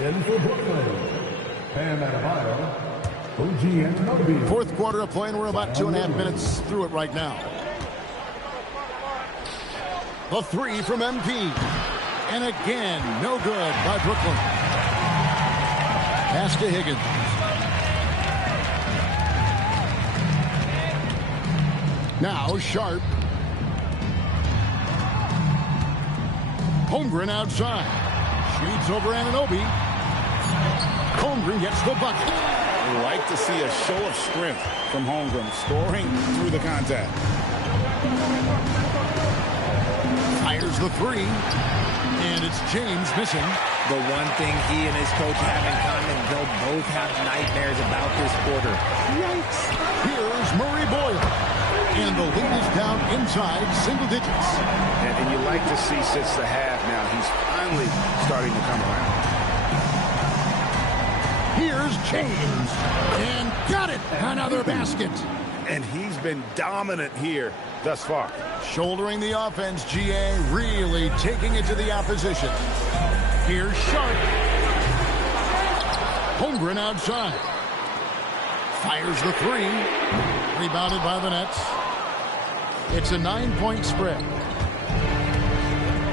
In for Brooklyn, Bam Adebayo, OG Anunoby. 4th quarter of play, and we're about 2.5 minutes through it right now. The 3 from MP. And again, no good by Brooklyn. Pass to Higgins. Now Sharp. Holmgren outside. Shoots over Anunoby. Holmgren gets the bucket. I like to see a show of strength from Holmgren, scoring through the contact. Fires the 3. And it's James missing. The one thing he and his coach have in common, they'll both have nightmares about this quarter. Yikes. Here's Murray Boyle. And the lead is down inside single digits. And you like to see since the half now, he's finally starting to come around. Here's James. And got it. Another basket. And he's been dominant here thus far. Shouldering the offense, GA really taking it to the opposition. Here's Sharp. Holmgren outside. Fires the 3. Rebounded by the Nets. It's a 9-point spread.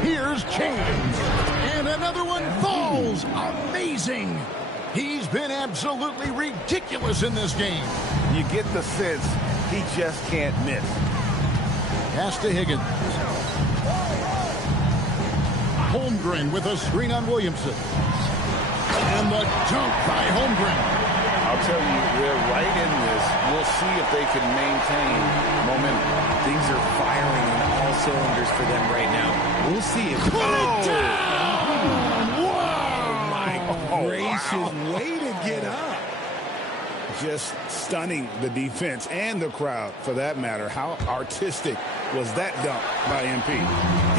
Here's James. And another one falls. Amazing. He's been absolutely ridiculous in this game. You get the sense he just can't miss. Pass to Higgins. Holmgren with a screen on Williamson. And the dunk by Holmgren. I'll tell you, we're right in this. We'll see if they can maintain momentum. Things are firing on all cylinders for them right now. We'll see if... Put it down! Oh, my gracious. Wow. Way to get up. Just stunning the defense and the crowd, for that matter. How artistic was that dunk by MP?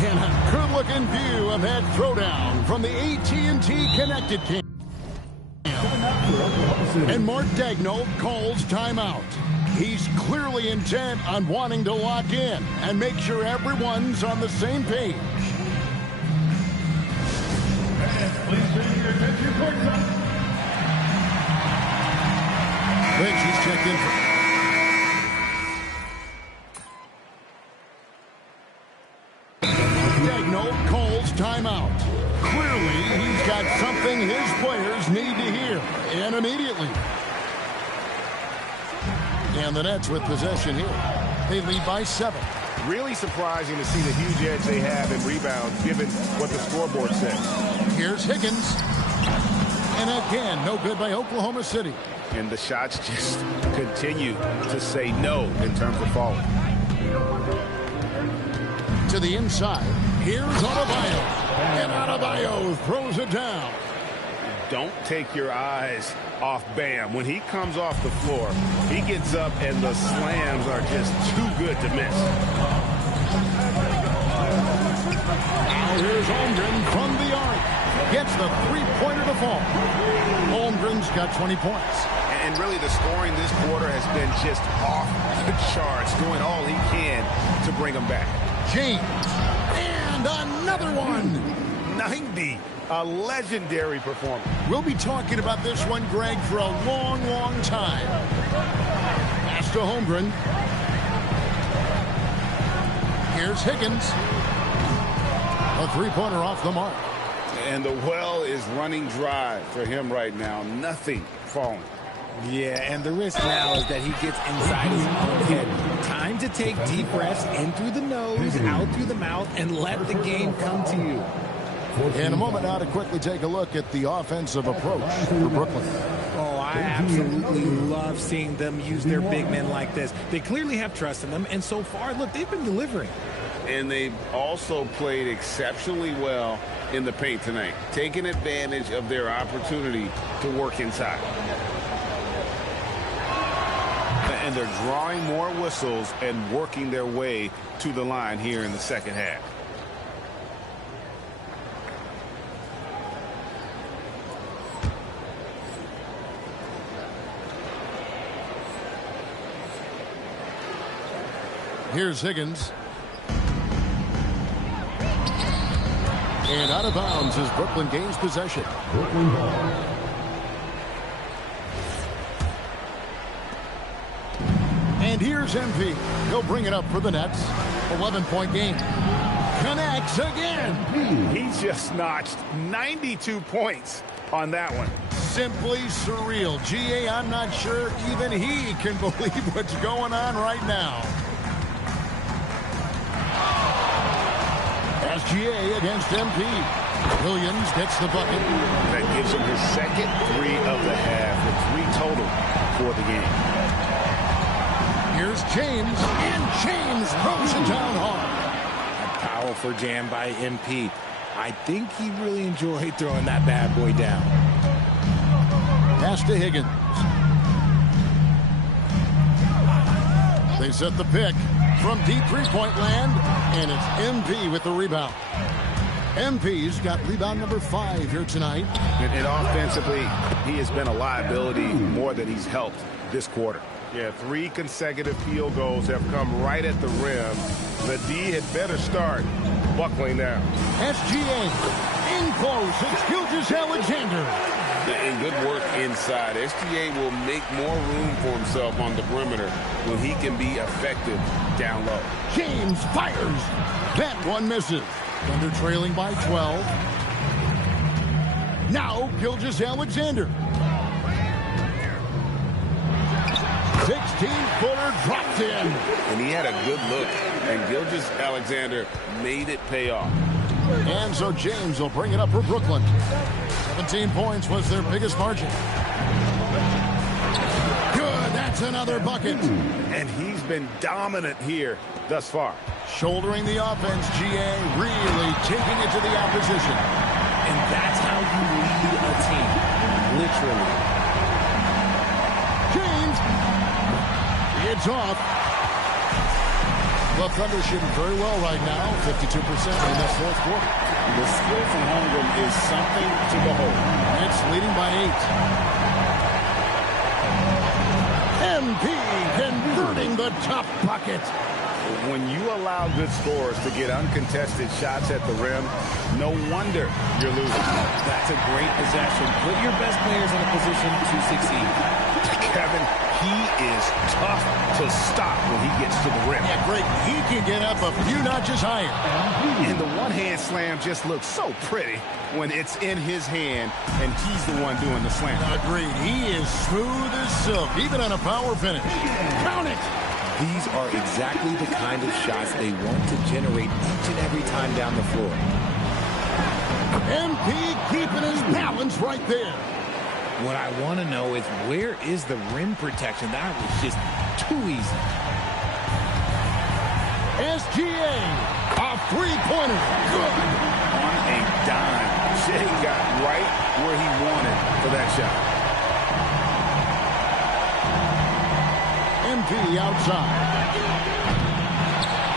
And a good-looking view of that throwdown from the AT&T Connected Camp. And Mark Daigneault calls timeout. He's clearly intent on wanting to lock in and make sure everyone's on the same page. checked in for... Dagnall calls timeout. Clearly, he's got something his players need to hear, and immediately. And the Nets with possession here. They lead by 7. Really surprising to see the huge edge they have in rebounds, given what the scoreboard says. Here's Higgins. And again, no good by Oklahoma City. And the shots just continue to say no in terms of falling. To the inside. Here's Adebayo. And Adebayo throws it down. Don't take your eyes off Bam. When he comes off the floor, he gets up and the slams are just too good to miss. Now here's Holmgren from the arc. Gets the three-pointer to fall. Holmgren's got 20 points. And really the scoring this quarter has been just off the charts, doing all he can to bring them back. James. And another one. 90. A legendary performance. We'll be talking about this one, Greg, for a long, long time. Pass to Holmgren. Here's Higgins. A three-pointer off the mark. And the well is running dry for him right now. Nothing falling. Yeah, and the risk now is that he gets inside his own head. Time to take deep breaths in through the nose, out through the mouth, and let the game come to you. In a moment now to quickly take a look at the offensive approach for Brooklyn. Oh, I absolutely love seeing them use their big men like this. They clearly have trust in them, and so far, look, they've been delivering. And they've also played exceptionally well in the paint tonight, taking advantage of their opportunity to work inside. And they're drawing more whistles and working their way to the line here in the second half. Here's Higgins. And out of bounds as Brooklyn gains possession. Brooklyn ball. And here's MP. He'll bring it up for the Nets. 11-point game. Connects again. He just notched 92 points on that one. Simply surreal. GA, I'm not sure even he can believe what's going on right now. SGA against MP. Williams gets the bucket. That gives him his second 3 of the half, with 3 total for the game. Here's James, and James throws it down hard. A powerful jam by MP. I think he really enjoyed throwing that bad boy down. Pass to Higgins. They set the pick from deep three-point land, and it's MP with the rebound. MP's got rebound number 5 here tonight. And offensively, he has been a liability more than he's helped this quarter. Yeah, 3 consecutive field goals have come right at the rim. The D had better start buckling down. SGA in close. It's Gilgeous-Alexander. And good work inside. SGA will make more room for himself on the perimeter when he can be effective down low. James fires. That one misses. Thunder trailing by 12. Now Gilgeous-Alexander. 16-footer dropped in. And he had a good look, and Gilgeous-Alexander made it pay off. And so James will bring it up for Brooklyn. 17 points was their biggest margin. Good, that's another bucket. And he's been dominant here thus far. Shouldering the offense, GA really taking it to the opposition. And that's how you lead a team, literally. James, it's off. The Thunder shooting very well right now, 52% in this fourth quarter. The skill from Holmgren is something to behold. It's leading by 8. MP converting the top bucket. When you allow good scorers to get uncontested shots at the rim, no wonder you're losing. That's a great possession. Put your best players in a position to succeed. Kevin, He is tough to stop when he gets to the rim. Yeah, great. He can get up a few notches higher. And the one-hand slam just looks so pretty when it's in his hand and he's the one doing the slam. Agreed. He is smooth as silk, even on a power finish. Count it! These are exactly the kind of shots they want to generate each and every time down the floor. MP keeping his balance right there. What I want to know is, where is the rim protection? That was just too easy. SGA, a three-pointer. Good. On a dime. Shea got right where he wanted for that shot. MP outside.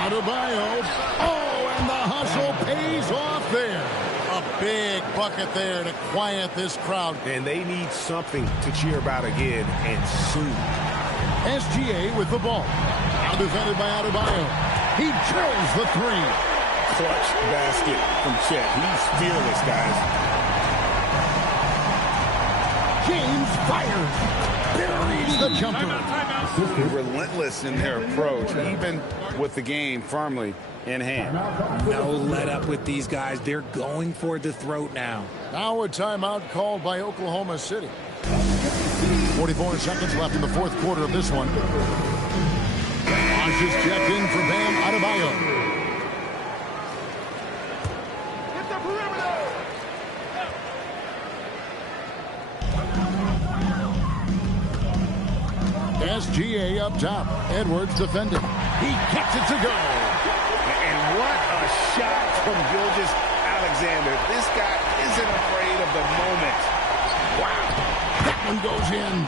Adebayo. Oh, and the hustle pays off there. A big bucket there to quiet this crowd. And they need something to cheer about again, and soon. SGA with the ball. Now defended by Adebayo. He drills the three. Clutch basket from Chet. He's fearless, guys. James fires. Buries the jumper. Relentless in their approach, even with the game firmly in hand. No let up with these guys. They're going for the throat now. Now a timeout called by Oklahoma City. 44 seconds left in the fourth quarter of this one. Bosh is checked in for Bam Adebayo. SGA up top. Edwards defending. He gets it to go. And what a shot from Gilgeous-Alexander. This guy isn't afraid of the moment. Wow. That one goes in.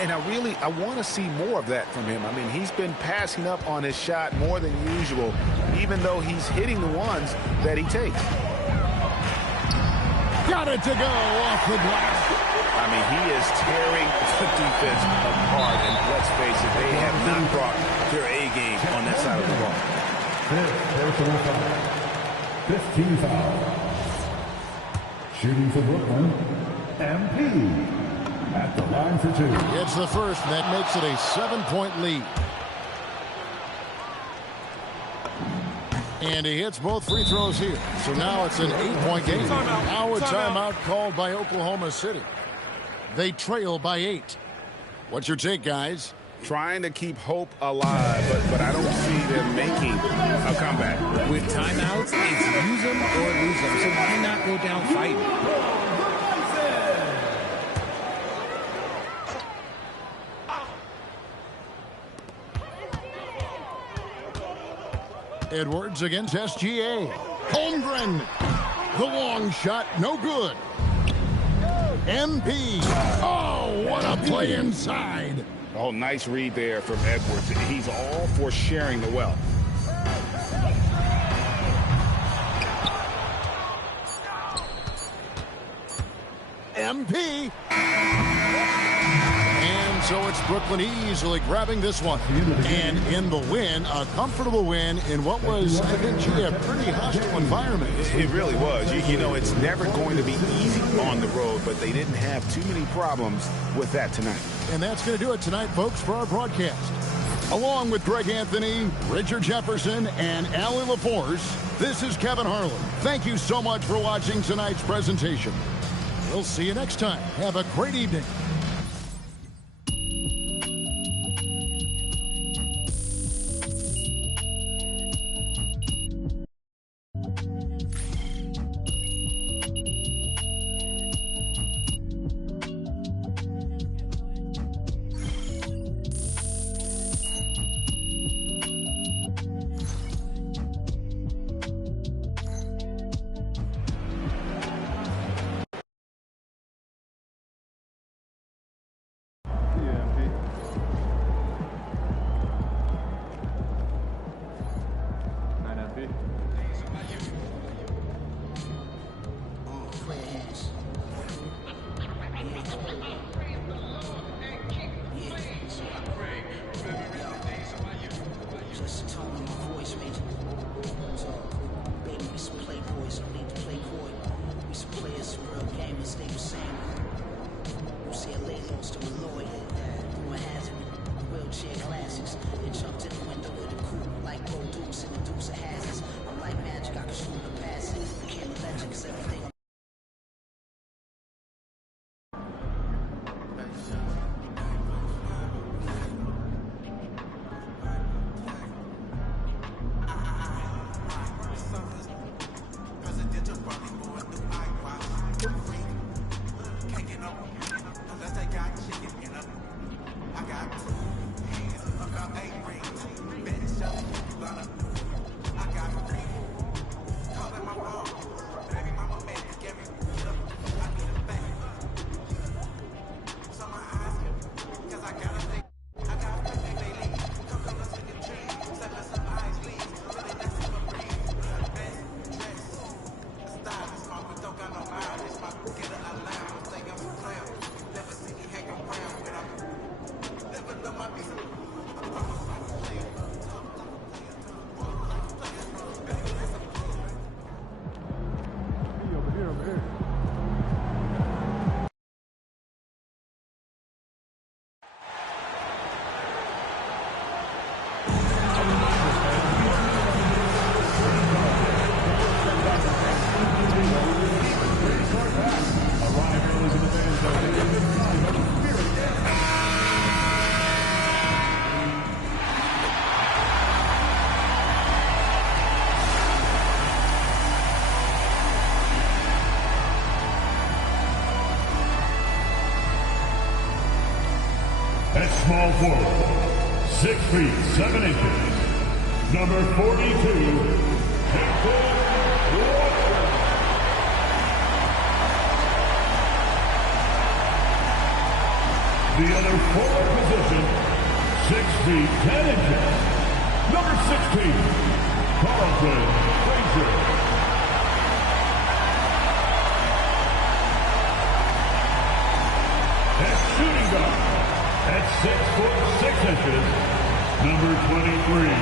And I want to see more of that from him. I mean, he's been passing up on his shot more than usual, even though he's hitting the ones that he takes. Got it to go off the glass. I mean, he is tearing the defense apart, and let's face it, they have not brought their A game on that side of the ball. Personal foul. 15 foul. Shooting for Brooklyn, MP at the line for two. It's the first, and that makes it a 7-point lead. And he hits both free throws here. So now it's an 8-point game. Now a timeout called by Oklahoma City. They trail by 8. What's your take, guys? Trying to keep hope alive, but I don't see them making a comeback. With timeouts, it's use them or lose them. So why not go down fighting? Edwards against SGA. Holmgren. The long shot, no good. MP. Oh, what a play inside. Oh, nice read there from Edwards. He's all for sharing the wealth. MP. And so it's Brooklyn easily grabbing this one. And in the win, a comfortable win in what was, I think, a pretty hostile environment. It really was. You know, it's never going to be easy on the road, but they didn't have too many problems with that tonight. And that's going to do it tonight, folks, for our broadcast. Along with Greg Anthony, Richard Jefferson, and Allie LaForce, this is Kevin Harlan. Thank you so much for watching tonight's presentation. We'll see you next time. Have a great evening. Say a lady lost to a lawyer. Rumor has it share classics. And jumped in the window with the coupe, like Pro Dukes and the Dukes of Hazzards. I'm like magic, I can shoot the passes. Can't be legend, cause everything I'm At small forward, 6 feet 7 inches, number 42, the other forward position, 6 feet 10 inches, number 16, Carlton Frazier. At shooting guard, at 6 foot 6 inches, number 23,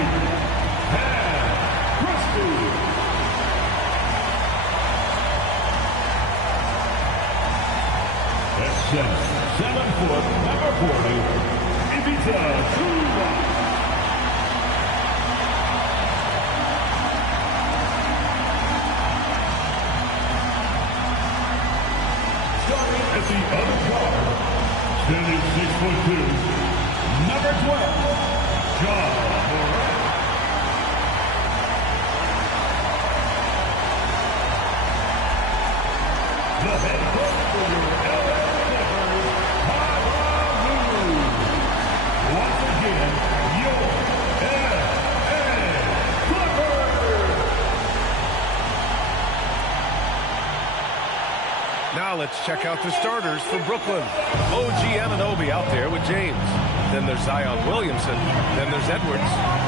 Christie. At center, 7 foot, number 40, Ivica Zubac. Starting at the other guard, standing 6'2", number 12, John Moran. The head coach for your LA Clippers, Honolulu. Once again, your LA Clippers. Now let's check out the starters for Brooklyn. OG Anunoby out there with James. Then there's Zion Williamson. Then there's Edwards.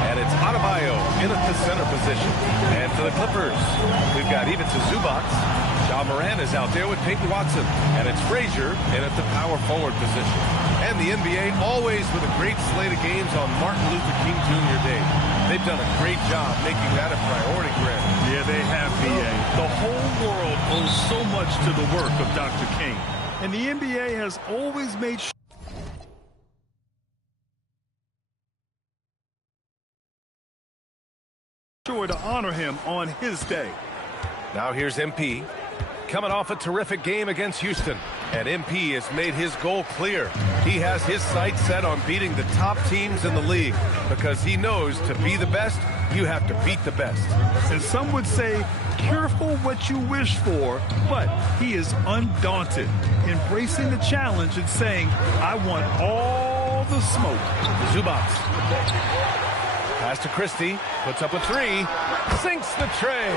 And it's Adebayo in at the center position. And for the Clippers, we've got Ivica Zubac. Ja Morant is out there with Peyton Watson. And it's Frazier in at the power forward position. And the NBA always with a great slate of games on Martin Luther King Jr. Day. They've done a great job making that a priority, Greg. Yeah, they have, B.A. The whole world owes so much to the work of Dr. King. And the NBA has always made sure to honor him on his day. Now here's MP. Coming off a terrific game against Houston. And MP has made his goal clear. He has his sights set on beating the top teams in the league because he knows to be the best, you have to beat the best. And some would say, careful what you wish for, but he is undaunted, embracing the challenge and saying, I want all the smoke. Zubac. Pass to Christie. Puts up a three. Sinks the tray.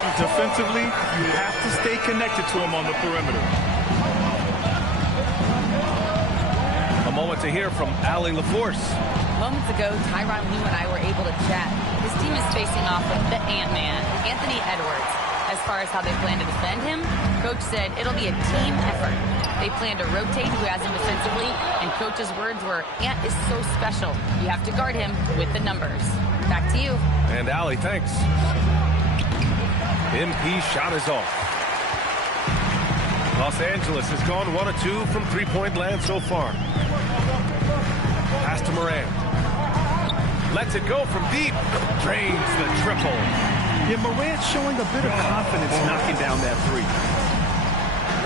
Defensively, you have to stay connected to him on the perimeter. A moment to hear from Allie LaForce. Moments ago, Tyronn Lue and I were able to chat. His team is facing off with the Ant-Man, Anthony Edwards. As far as how they plan to defend him, Coach said it'll be a team effort. They plan to rotate who has him defensively, and Coach's words were, Ant is so special. You have to guard him with the numbers. Back to you. And Allie, thanks. MP shot is off. Los Angeles has gone 1 of 2 from three-point land so far. Pass to Morant. Lets it go from deep. Drains the triple. Yeah, Morant showing a bit of confidence knocking down that three.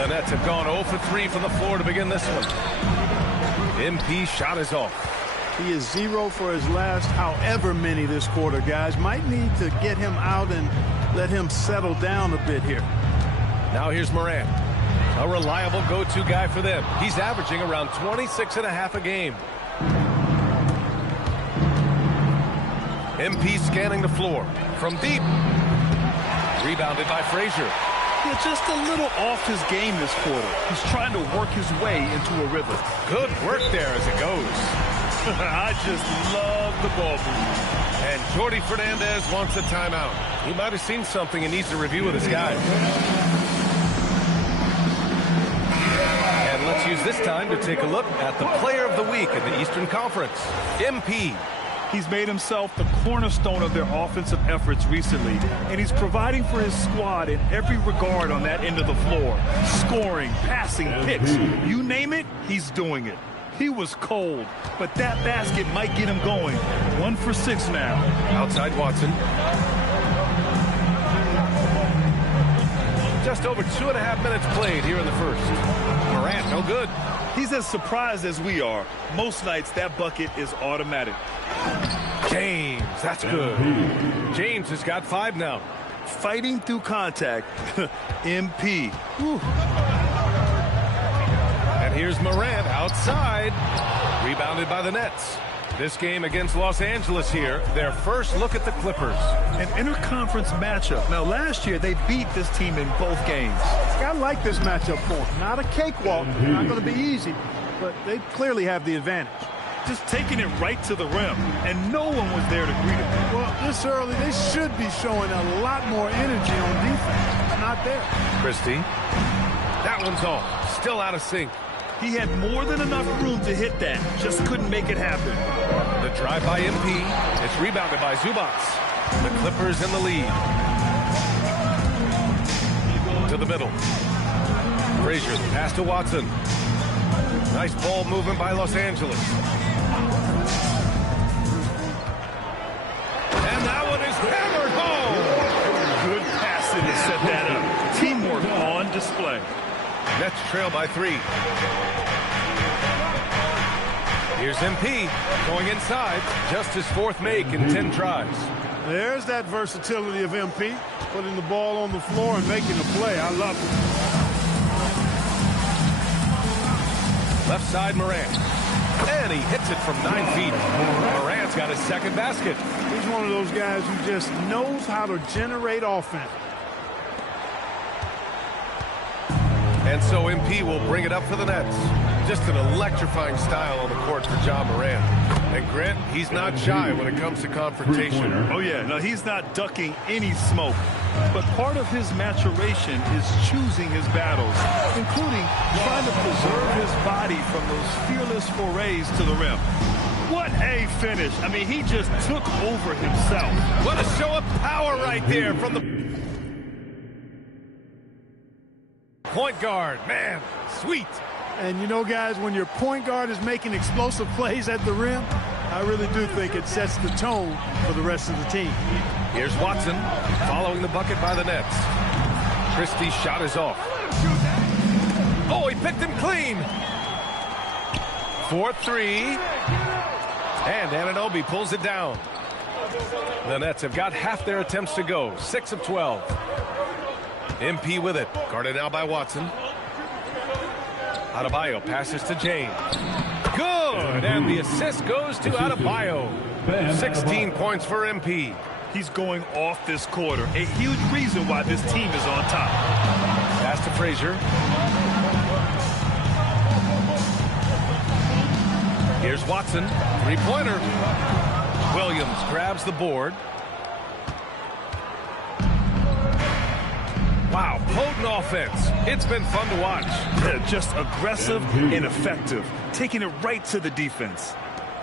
The Nets have gone 0 for 3 from the floor to begin this one. MP shot is off. He is 0 for his last however many this quarter, guys. Might need to get him out and let him settle down a bit here. Now here's Morant. A reliable go-to guy for them. He's averaging around 26.5 a game. MP scanning the floor. From deep. Rebounded by Frazier. Yeah, just a little off his game this quarter. He's trying to work his way into a rhythm. Good work there as it goes. I just love the ball movement. And Jordi Fernandez wants a timeout. He might have seen something and needs a review with his guys. And let's use this time to take a look at the player of the week in the Eastern Conference, MP. He's made himself the cornerstone of their offensive efforts recently, and he's providing for his squad in every regard on that end of the floor. Scoring, passing, picks, you name it, he's doing it. He was cold, but that basket might get him going. 1 for 6 now. Outside Watson. Just over 2.5 minutes played here in the first. Morant, no good. He's as surprised as we are. Most nights, that bucket is automatic. James, that's good. James has got 5 now. Fighting through contact. MP. Whew. And here's Morant outside. Rebounded by the Nets. This game against Los Angeles here, their first look at the Clippers. An interconference matchup. Now, last year, they beat this team in both games. I like this matchup for them. Not a cakewalk. Not going to be easy, but they clearly have the advantage. Just taking it right to the rim, and no one was there to greet him. Well, this early, they should be showing a lot more energy on defense. Not there. Christie. That one's off. Still out of sync. He had more than enough room to hit that. Just couldn't make it happen. The drive by MP. It's rebounded by Zubac. The Clippers in the lead. To the middle. Frazier, the pass to Watson. Nice ball movement by Los Angeles. And that one is hammered home. Good passing to set that up. Teamwork on display. Nets trail by 3. Here's MP going inside. Just his 4th make in 10 tries. There's that versatility of MP. Putting the ball on the floor and making a play. I love it. Left side, Morant. And he hits it from 9 feet. Morant's got his 2nd basket. He's one of those guys who just knows how to generate offense. And so MP will bring it up for the Nets. Just an electrifying style on the court for John Morant. And Grant, he's not shy when it comes to confrontation. Oh, yeah. No, he's not ducking any smoke. But part of his maturation is choosing his battles, including trying to preserve his body from those fearless forays to the rim. What a finish. I mean, he just took over himself. What a show of power right there from the point guard. Man, sweet. And you know, guys, when your point guard is making explosive plays at the rim, I really do think it sets the tone for the rest of the team. Here's Watson following the bucket by the Nets. Christie's shot is off. Oh, he picked him clean. 4-3. And Anunoby pulls it down. The Nets have got half their attempts to go. 6 of 12. MP with it. Guarded now by Watson. Adebayo passes to James. Good! And the assist goes to Adebayo. 16 points for MP. He's going off this quarter. A huge reason why this team is on top. Pass to Frazier. Here's Watson. 3-pointer. Williams grabs the board. Wow, potent offense. It's been fun to watch. Yeah, just aggressive and effective. Taking it right to the defense.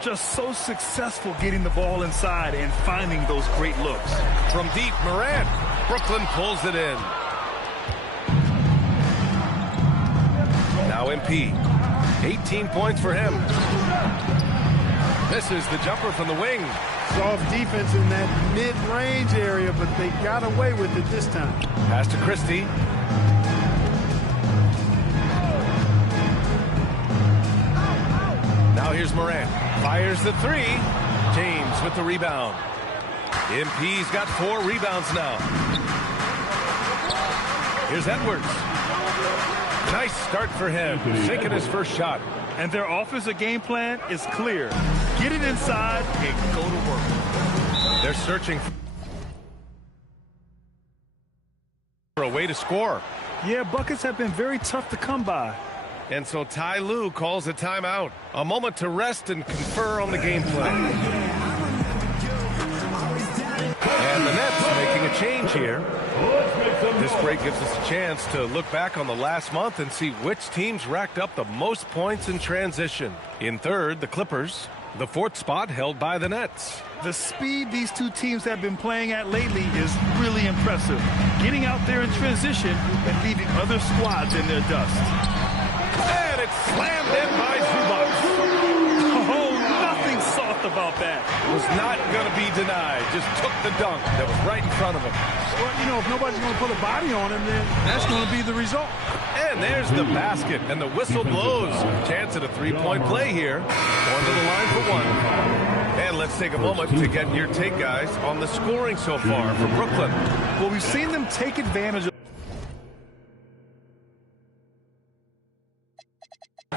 Just so successful getting the ball inside and finding those great looks. From deep, Morant. Brooklyn pulls it in. Now MP. 18 points for him. Misses the jumper from the wing. Soft defense in that mid-range area, but they got away with it this time. Pass to Christie. Now here's Morant. Fires the three. James with the rebound. MP's got 4 rebounds now. Here's Edwards. Nice start for him. Sinking his first shot. And their offensive game plan is clear. Get it inside and go to work. They're searching for a way to score. Yeah, buckets have been very tough to come by. And so Ty Lue calls a timeout. A moment to rest and confer on the game plan. And the Nets making a change here. This break gives us a chance to look back on the last month and see which teams racked up the most points in transition. In third, the Clippers. The 4th spot held by the Nets. The speed these two teams have been playing at lately is really impressive. Getting out there in transition and leaving other squads in their dust. And it's slammed in by Zubac. Oh, nothing soft about that. Was not going to be denied. Just took the dunk that was right in front of him. Well, you know, if nobody's going to put a body on him, then that's going to be the result. And there's the basket, and the whistle blows. Chance at a 3-point play here. Going to the line for 1. And let's take a moment to get your take, guys, on the scoring so far for Brooklyn. Well, we've seen them take advantage of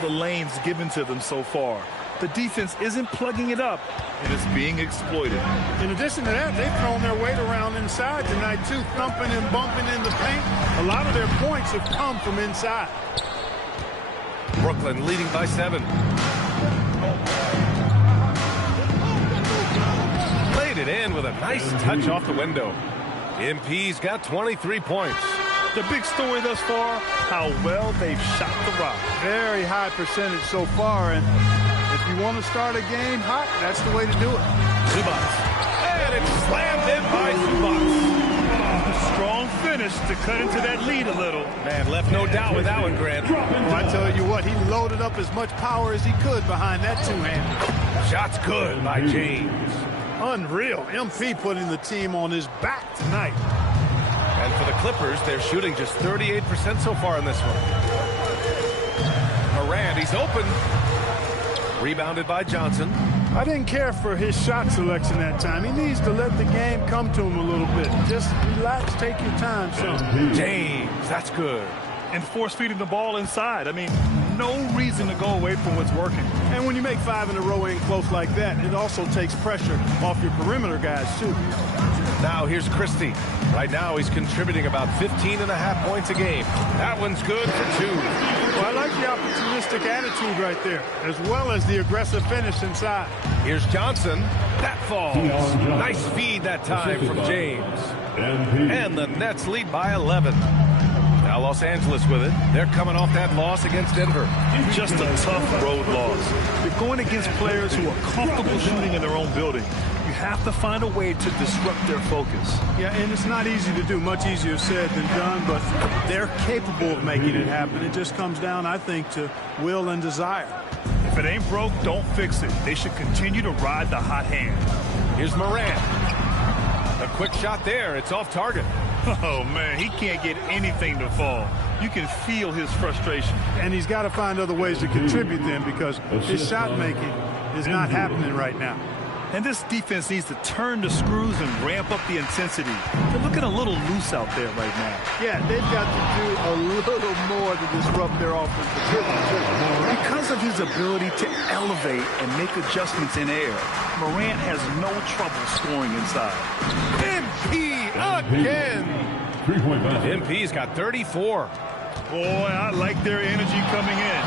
the lanes given to them so far. The defense isn't plugging it up, and it's being exploited. In addition to that, they've thrown their weight around inside tonight, too, thumping and bumping in the paint. A lot of their points have come from inside. Brooklyn leading by 7. Played it in with a nice touch off the window. MP's got 23 points. The big story thus far, how well they've shot the rock. Very high percentage so far, and if you want to start a game hot, that's the way to do it. Zubac. And it's slammed in by Zubac. Strong finish to cut into that lead a little. Man, left no doubt with that one, Grant. Well, I tell you what, he loaded up as much power as he could behind that two-hander. Shot's good by James. Unreal. MP putting the team on his back tonight. And for the Clippers, they're shooting just 38% so far in this one. Morant, he's open. Rebounded by Johnson. I didn't care for his shot selection that time. He needs to let the game come to him a little bit. Just relax, take your time, son. James, that's good. And force feeding the ball inside. I mean, no reason to go away from what's working. And when you make 5 in a row ain't close like that, it also takes pressure off your perimeter guys, too. Now here's Christie. Right now he's contributing about 15.5 points a game. That one's good for 2. Well, I like the opportunistic attitude right there, as well as the aggressive finish inside. Here's Johnson. That falls. Nice feed that time from James. And the Nets lead by 11. Now Los Angeles with it. They're coming off that loss against Denver. Just a tough road loss. They're going against players who are comfortable shooting in their own building. You have to find a way to disrupt their focus. Yeah, and it's not easy to do. Much easier said than done, but they're capable of making it happen. It just comes down, I think, to will and desire. If it ain't broke, don't fix it. They should continue to ride the hot hand. Here's Morant. A quick shot there. It's off target. Oh, man, he can't get anything to fall. You can feel his frustration. And he's got to find other ways to contribute then, because his shot making is not happening right now. And this defense needs to turn the screws and ramp up the intensity. They're looking a little loose out there right now. Yeah, they've got to do a little more to disrupt their offensive rhythm. Because of his ability to elevate and make adjustments in air, Morant has no trouble scoring inside. MP again. MP's got 34. Boy, I like their energy coming in.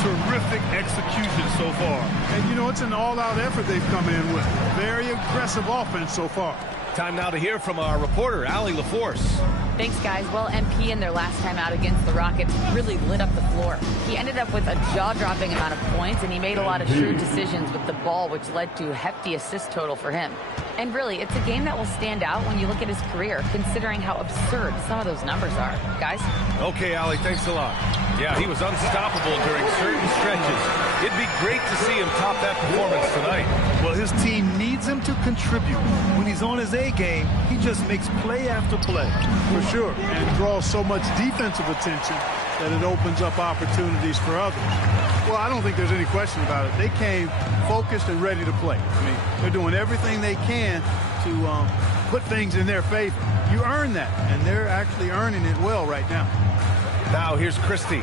Terrific execution so far. And, you know, it's an all-out effort they've come in with. Very aggressive offense so far. Time now to hear from our reporter, Allie LaForce. Thanks, guys. Well, MP in their last time out against the Rockets really lit up the floor. He ended up with a jaw-dropping amount of points, and he made a lot of shrewd decisions with the ball, which led to a hefty assist total for him. And really, it's a game that will stand out when you look at his career, considering how absurd some of those numbers are. Guys? Okay, Allie, thanks a lot. Yeah, he was unstoppable during certain stretches. It'd be great to see him top that performance tonight. Well, his team needs him to contribute. When he's on his A game, he just makes play after play. For sure, and draws so much defensive attention that it opens up opportunities for others. Well, I don't think there's any question about it. They came focused and ready to play. I mean, they're doing everything they can to put things in their favor. You earn that, and they're actually earning it well right now. Now here's Christie.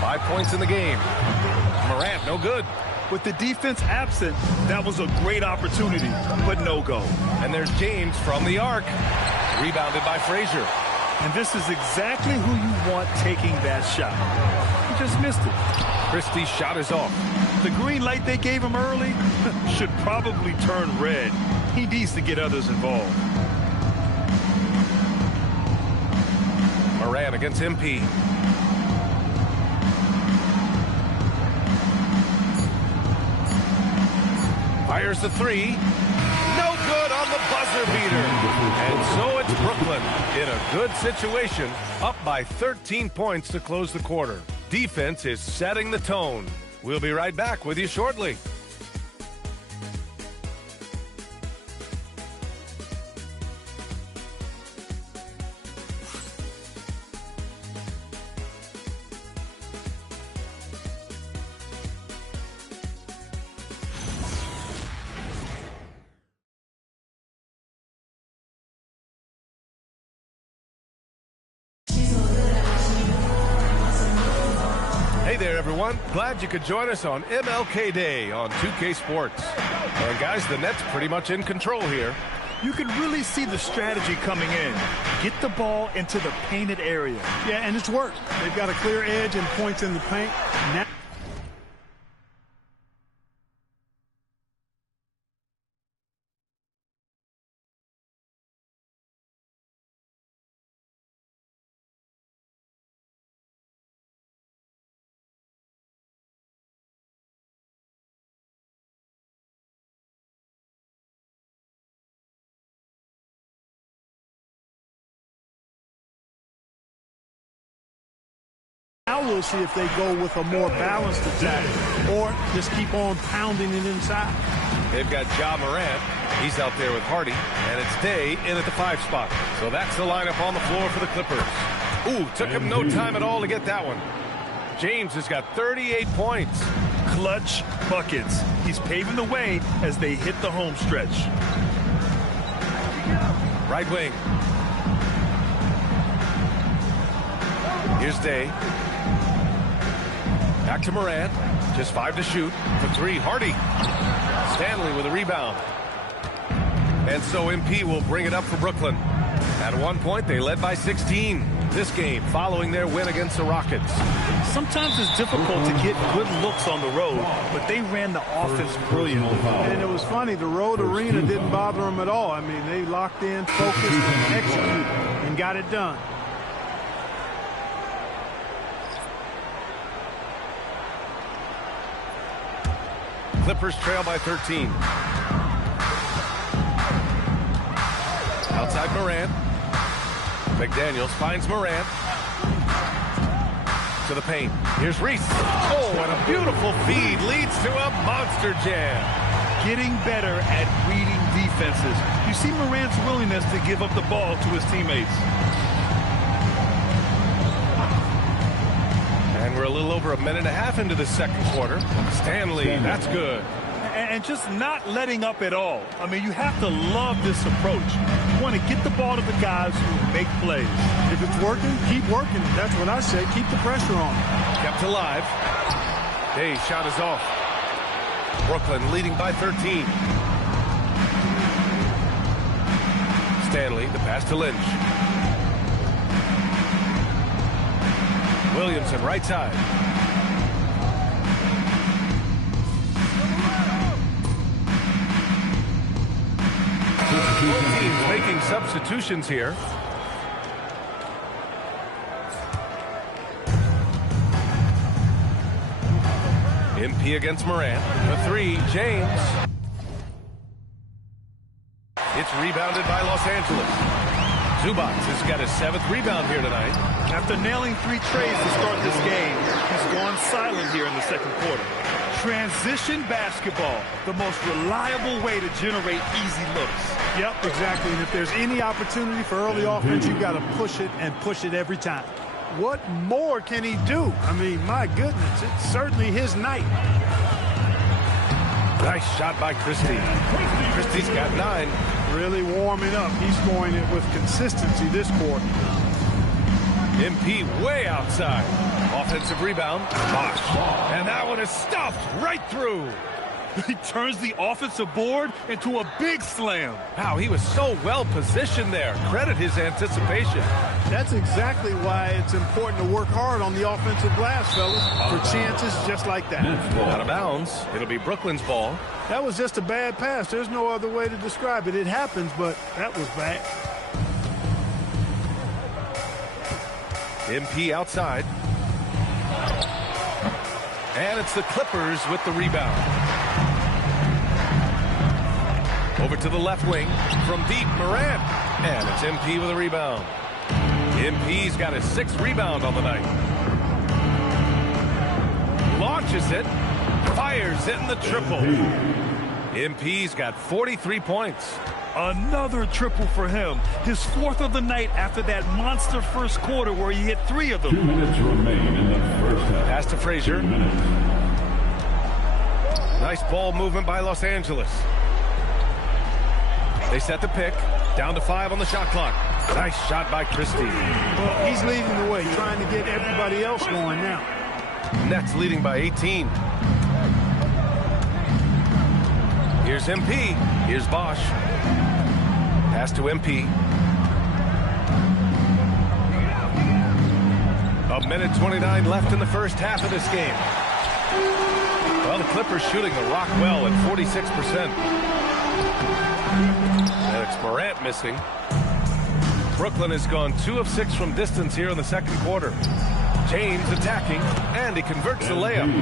5 points in the game. Morant, no good. With the defense absent, that was a great opportunity, but no go. And there's James from the arc. Rebounded by Frazier. And this is exactly who you want taking that shot. He just missed it. Christie's shot is off. The green light they gave him early should probably turn red. He needs to get others involved. Morant against MP. Fires the three. No good on the buzzer beater. And so it's Brooklyn in a good situation, up by 13 points to close the quarter. Defense is setting the tone. We'll be right back with you shortly. Hey there, everyone. Glad you could join us on MLK Day on 2K Sports. And guys, the Nets pretty much in control here. You can really see the strategy coming in. Get the ball into the painted area. Yeah, and it's worked. They've got a clear edge and points in the paint. Now we'll see if they go with a more balanced attack or just keep on pounding it inside. They've got Ja Morant. He's out there with Hardy. And it's Day in at the 5 spot. So that's the lineup on the floor for the Clippers. Ooh, took him no time at all to get that one. James has got 38 points. Clutch buckets. He's paving the way as they hit the home stretch. Right wing. Here's Day. Back to Morant. Just 5 to shoot. For 3, Hardy. Stanley with a rebound. And so MP will bring it up for Brooklyn. At one point, they led by 16. This game following their win against the Rockets. Sometimes it's difficult to get good looks on the road, but they ran the offense brilliantly. And it was funny, the road arena didn't bother them at all. I mean, they locked in, focused, and executed, and got it done. Clippers trail by 13. Outside Morant. McDaniels finds Morant. To the paint. Here's Reese. Oh, and a beautiful feed leads to a monster jam. Getting better at reading defenses. You see Morant's willingness to give up the ball to his teammates. And we're a little over a minute and a half into the second quarter. Stanley, that's good. And just not letting up at all. I mean, you have to love this approach. You want to get the ball to the guys who make plays. If it's working, keep working. That's what I say. Keep the pressure on. Kept alive. Day's shot is off. Brooklyn leading by 13. Stanley, the pass to Lynch. Williamson, right side. Both teams making substitutions here. MP against Morant. The 3, James. rebounded by Los Angeles. Zubac has got his 7th rebound here tonight. After nailing 3 trays to start this game, he's gone silent here in the second quarter. Transition basketball, the most reliable way to generate easy looks. Yep, exactly. And if there's any opportunity for early offense, you've got to push it and push it every time. What more can he do? I mean, my goodness, it's certainly his night. Nice shot by Christie. Christie's got 9. Really warming up. He's scoring it with consistency this quarter. MP way outside. Offensive rebound. Bosh. And that one is stuffed right through. He turns the offensive board into a big slam. Wow, he was so well positioned there. Credit his anticipation. That's exactly why it's important to work hard on the offensive glass, fellas, for chances just like that. Out of bounds. It'll be Brooklyn's ball. That was just a bad pass. There's no other way to describe it. It happens, but that was bad. MP outside. And it's the Clippers with the rebound. Over to the left wing from deep, Morant. And it's MP with a rebound. MP's got his 6th rebound on the night. Launches it. Fires it in the triple. MP's got 43 points. Another triple for him. His 4th of the night after that monster first quarter where he hit 3 of them. 2 minutes remain in the first half. Pass to Frazier. Nice ball movement by Los Angeles. They set the pick. Down to 5 on the shot clock. Nice shot by Christie. Well, he's leading the way, trying to get everybody else going now. Nets leading by 18. Here's MP. Here's Bosh. Pass to MP. 1:29 left in the first half of this game. Well, the Clippers shooting the rock well at 46%. And it's Morant missing. Brooklyn has gone 2 of 6 from distance here in the second quarter. James attacking, and he converts the layup.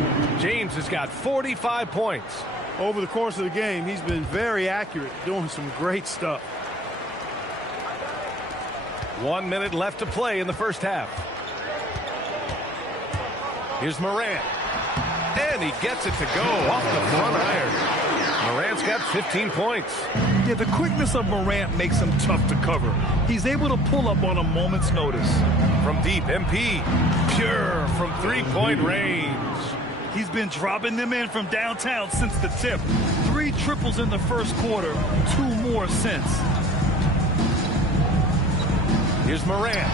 James has got 45 points. Over the course of the game, he's been very accurate, doing some great stuff. 1 minute left to play in the first half. Here's Morant. And he gets it to go off the front iron. Morant's got 15 points. Yeah, the quickness of Morant makes him tough to cover. He's able to pull up on a moment's notice. From deep, MP. Pure from 3-point range. He's been dropping them in from downtown since the tip. 3 triples in the first quarter, 2 more since. Here's Morant.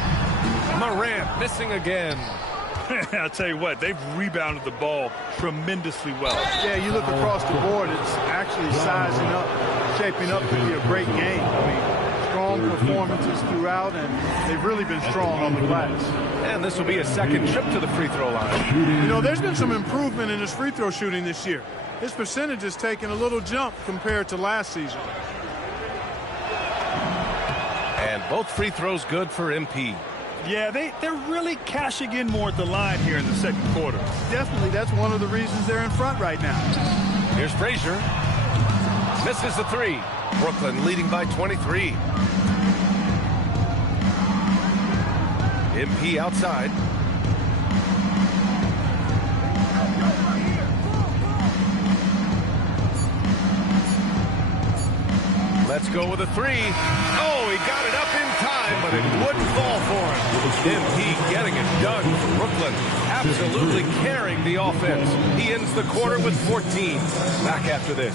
Morant missing again. I'll tell you what, they've rebounded the ball tremendously well. Yeah, you look across the board, it's actually sizing up, shaping up to be a great game. I mean, strong performances throughout, and they've really been strong on the glass. And this will be a second trip to the free throw line. You know, there's been some improvement in his free throw shooting this year. His percentage has taken a little jump compared to last season. And both free throws good for MP. Yeah, they're really cashing in more at the line here in the second quarter. Definitely, that's one of the reasons they're in front right now. Here's Frazier. Misses the 3. Brooklyn leading by 23. MP outside. Let's go with a 3. Oh, he got it up in time, but it wouldn't fall for him. MP getting it done for Brooklyn. Absolutely carrying the offense. He ends the quarter with 14. Back after this.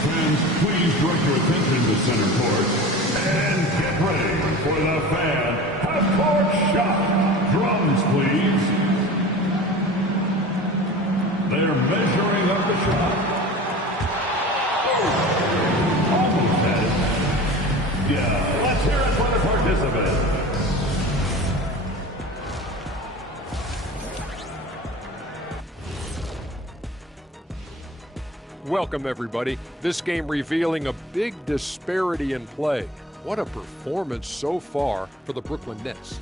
Fans, please direct your attention to center court. And get ready for the fan half-court shot. Drums, please. They're measuring up the shot. Almost had it. Yeah, let's hear it for the participant. Welcome, everybody. This game revealing a big disparity in play. What a performance so far for the Brooklyn Nets.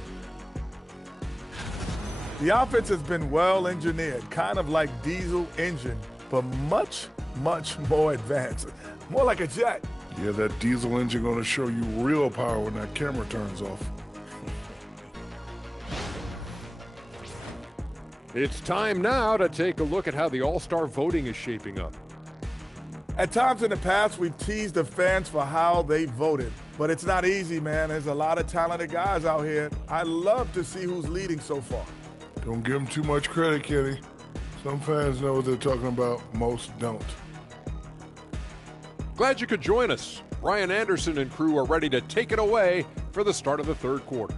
The offense has been well engineered, kind of like diesel engine, but much, much more advanced. More like a jet. Yeah, that diesel engine going to show you real power when that camera turns off. It's time now to take a look at how the All-Star voting is shaping up. At times in the past, we've teased the fans for how they voted, but it's not easy, man. There's a lot of talented guys out here. I love to see who's leading so far. Don't give them too much credit, Kenny. Some fans know what they're talking about, most don't. Glad you could join us. Ryan Anderson and crew are ready to take it away for the start of the third quarter.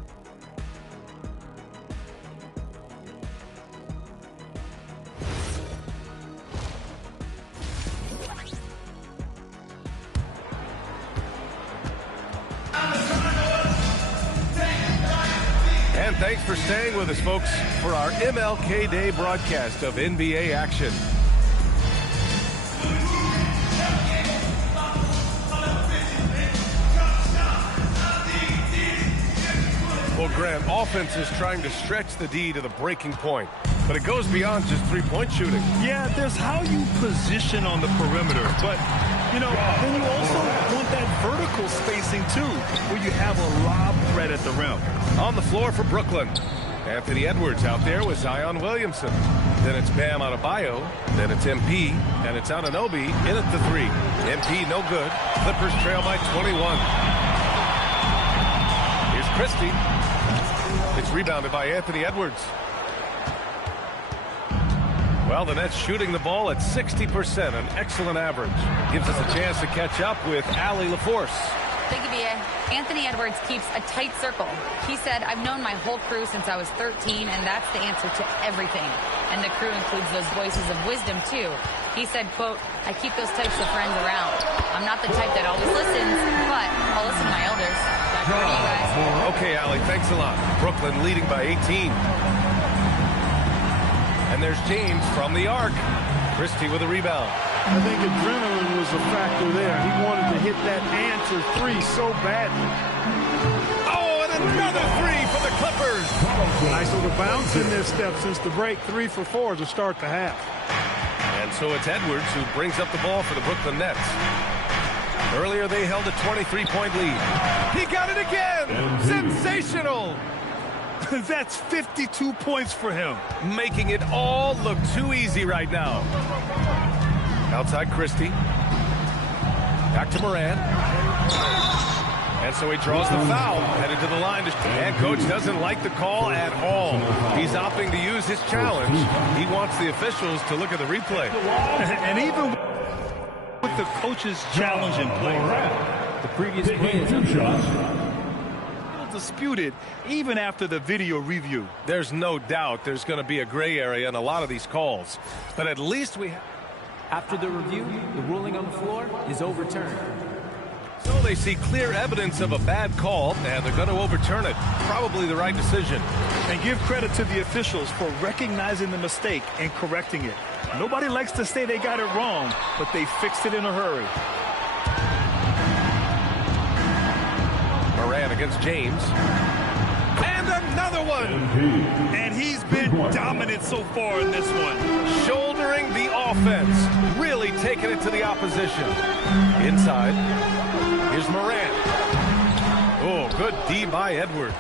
And thanks for staying with us, folks, for our MLK Day broadcast of NBA action. Well, Grant, offense is trying to stretch the D to the breaking point, but it goes beyond just three-point shooting. Yeah, there's how you position on the perimeter, but, you know, then you also want that vertical spacing, too, where you have a lob threat at the rim. On the floor for Brooklyn, Anthony Edwards out there with Zion Williamson. Then it's Bam Adebayo. Then it's MP, and it's Anunoby in at the three. MP no good. Clippers trail by 21. Here's Christie. It's rebounded by Anthony Edwards. Well, the Nets shooting the ball at 60%, an excellent average. Gives us a chance to catch up with Allie LaForce. Thank you, B.A. Anthony Edwards keeps a tight circle. He said, I've known my whole crew since I was 13, and that's the answer to everything. And the crew includes those voices of wisdom, too. He said, quote, I keep those types of friends around. I'm not the type that always listens, but I'll listen to my elders. Back over to you guys. Okay, Allie, thanks a lot. Brooklyn leading by 18. And there's James from the arc. Christie with a rebound. I think adrenaline was a factor there. He wanted to hit that answer three so badly. Oh, and another three for the Clippers. Nice little bounce in this step since the break. 3 for 4 to start the half. And so it's Edwards who brings up the ball for the Brooklyn Nets. Earlier they held a 23-point lead. He got it again. Sensational. That's 52 points for him. Making it all look too easy right now. Outside Christie. Back to Moran. And so he draws the foul. Headed to the line. And coach doesn't like the call at all. He's opting to use his challenge. He wants the officials to look at the replay. And even with the coach's challenge in play. The previous play is up. Disputed even after the video review. There's no doubt there's going to be a gray area in a lot of these calls. But at least we have... After the review, the ruling on the floor is overturned. So they see clear evidence of a bad call, and they're going to overturn it. Probably the right decision. And give credit to the officials for recognizing the mistake and correcting it. Nobody likes to say they got it wrong, but they fixed it in a hurry. Moran against James. And another one! And he's been dominant so far in this one. Shouldering the offense. Really taking it to the opposition. Inside. Here's Moran. Oh, good D by Edwards.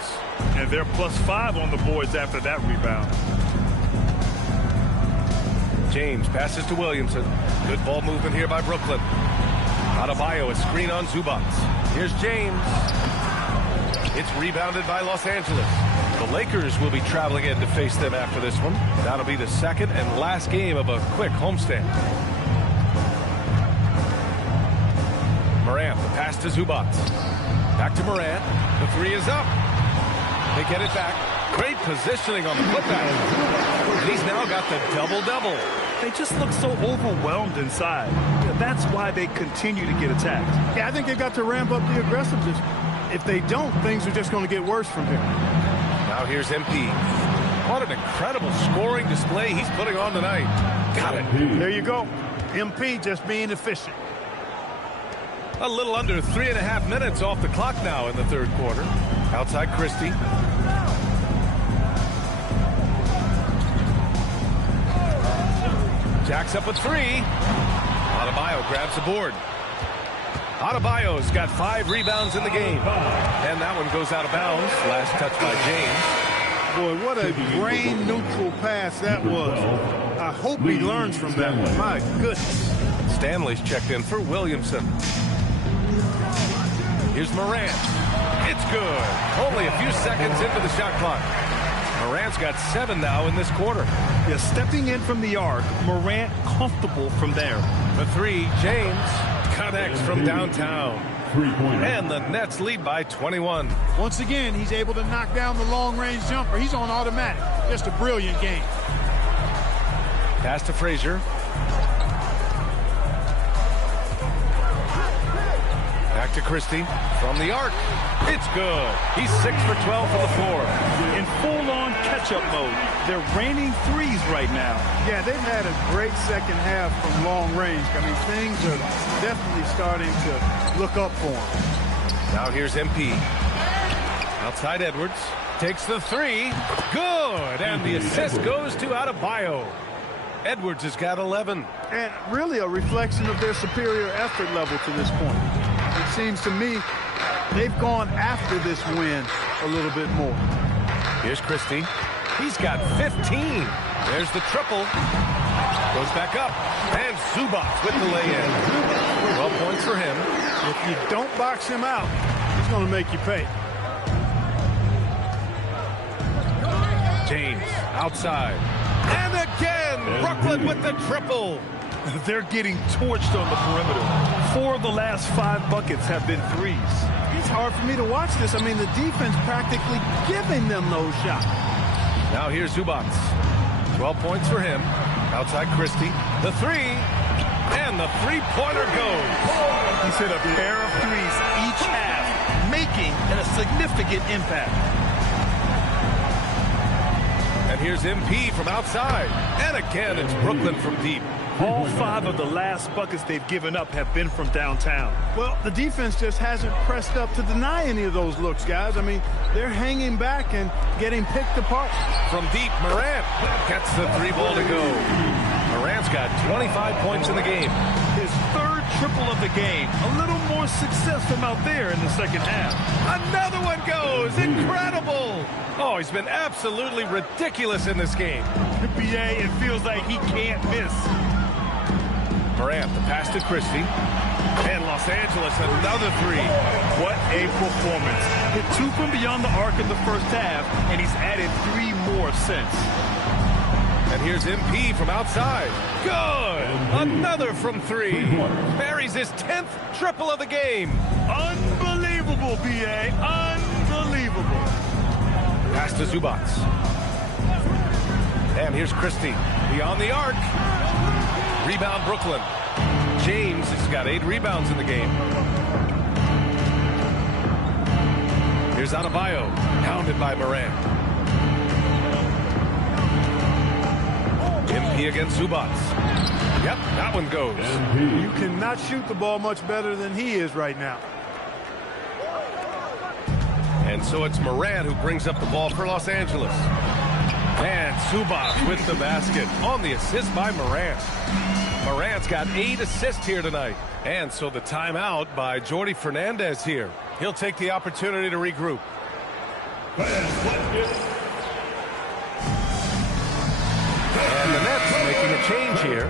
And they're +5 on the boards after that rebound. James passes to Williamson. Good ball movement here by Brooklyn. Adebayo, a screen on Zubac. Here's James. It's rebounded by Los Angeles. The Lakers will be traveling in to face them after this one. That'll be the second and last game of a quick homestand. Morant, the pass to Zubac. Back to Morant. The three is up. They get it back. Great positioning on the putback. And he's now got the double-double. They just look so overwhelmed inside. Yeah, that's why they continue to get attacked. Yeah, I think they got to ramp up the aggressiveness. If they don't, things are just going to get worse from here. Now here's MP. What an incredible scoring display he's putting on tonight. Got it. There you go. MP just being efficient. A little under 3.5 minutes off the clock now in the third quarter. Outside Christie. Jacks up a three. Adebayo grabs the board. Adebayo's got 5 rebounds in the game. And that one goes out of bounds. Last touch by James. Boy, what a brain-neutral pass that was. I hope he learns from that one. My goodness. Stanley's checked in for Williamson. Here's Morant. It's good. Only a few seconds into the shot clock. Morant's got 7 now in this quarter. Yeah, stepping in from the arc, Morant comfortable from there. The 3, James connects from downtown. And the Nets lead by 21. Once again, he's able to knock down the long-range jumper. He's on automatic. Just a brilliant game. Pass to Frazier. Back to Christie from the arc. It's good. He's 6 for 12 from the floor. In full-on catch-up mode. They're raining threes right now. Yeah, they've had a great second half from long range. I mean, things are definitely starting to look up for him. Now here's MP. Outside Edwards. Takes the 3. Good. And the assist goes to Adebayo. Edwards has got 11. And really a reflection of their superior effort level to this point. It seems to me they've gone after this win a little bit more. Here's Christie. He's got 15. There's the triple. Goes back up. And Zubac with the lay-in. 12 points for him. If you don't box him out, he's going to make you pay. James outside. And again, Brooklyn with the triple. They're getting torched on the perimeter. 4 of the last 5 buckets have been threes. It's hard for me to watch this. I mean, the defense practically giving them those shots. Now here's Zubac. 12 points for him. Outside Christie. The 3. And the three-pointer goes. He's hit a pair of threes each half, making a significant impact. And here's MP from outside. And again, it's Brooklyn from deep. All 5 of the last buckets they've given up have been from downtown. Well, the defense just hasn't pressed up to deny any of those looks, guys. I mean, they're hanging back and getting picked apart. From deep, Morant gets the 3 ball to go. Morant's got 25 points in the game. His 3rd triple of the game. A little more success from out there in the second half. Another one goes. Incredible. Oh, he's been absolutely ridiculous in this game. BA, it feels like he can't miss. Morant, the pass to Christie. And Los Angeles, another 3. What a performance. Hit 2 from beyond the arc in the first half, and he's added 3 more since. And here's MP from outside. Good. Another from 3. Buries his 10th triple of the game. Unbelievable, BA. Unbelievable. Pass to Zubac. And here's Christie. Beyond the arc. Rebound Brooklyn. James has got 8 rebounds in the game. Here's Adebayo. Pounded by Morant. MP against Zubac. Yep, that one goes. You cannot shoot the ball much better than he is right now. And so it's Morant who brings up the ball for Los Angeles. And Zubac with the basket on the assist by Morant. Morant's got 8 assists here tonight. And so the timeout by Jordi Fernandez here. He'll take the opportunity to regroup. And the Nets making a change here.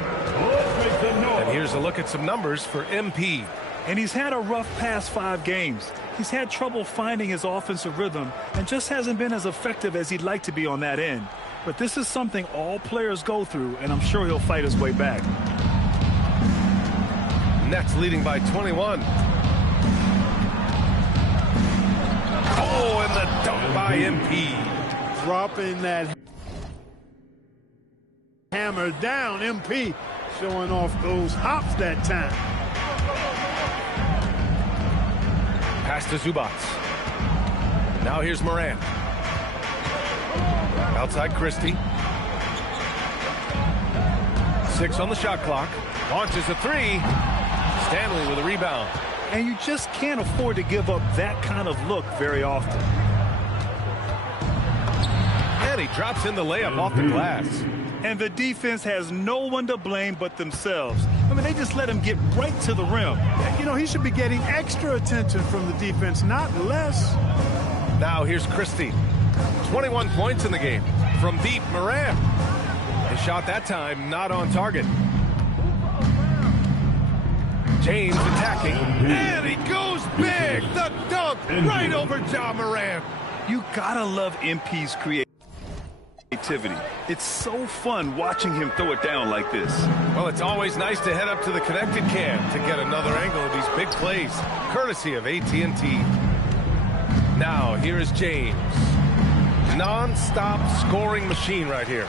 And here's a look at some numbers for MP. And he's had a rough past 5 games. He's had trouble finding his offensive rhythm and just hasn't been as effective as he'd like to be on that end. But this is something all players go through, and I'm sure he'll fight his way back. Nets leading by 21. Oh, and the dunk by MP. Dropping that hammer down. MP showing off those hops that time. Pass to Zubac. Now here's Morant. Outside Christie. 6 on the shot clock. Launches a 3. Stanley with a rebound. And you just can't afford to give up that kind of look very often. And he drops in the layup off the glass. And the defense has no one to blame but themselves. I mean, they just let him get right to the rim. You know, he should be getting extra attention from the defense, not less. Now here's Christie. 21 points in the game. From deep, Morant. His shot that time not on target. James attacking. And he goes big. The dunk right over Ja Morant. You gotta love MP's creativity. It's so fun watching him throw it down like this. Well, it's always nice to head up to the connected cam to get another angle of these big plays, courtesy of AT&T. Now, here is James. Non-stop scoring machine right here.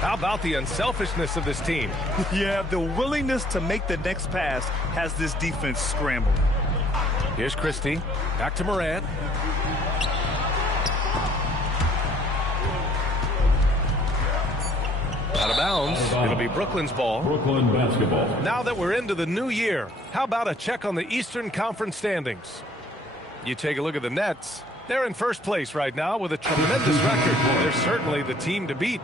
How about the unselfishness of this team? Yeah, the willingness to make the next pass has this defense scrambling. Here's Christie. Back to Morant. Out of bounds. It'll be Brooklyn's ball. Brooklyn basketball. Now that we're into the new year, how about a check on the Eastern Conference standings? You take a look at the Nets. They're in first place right now with a tremendous record. They're certainly the team to beat.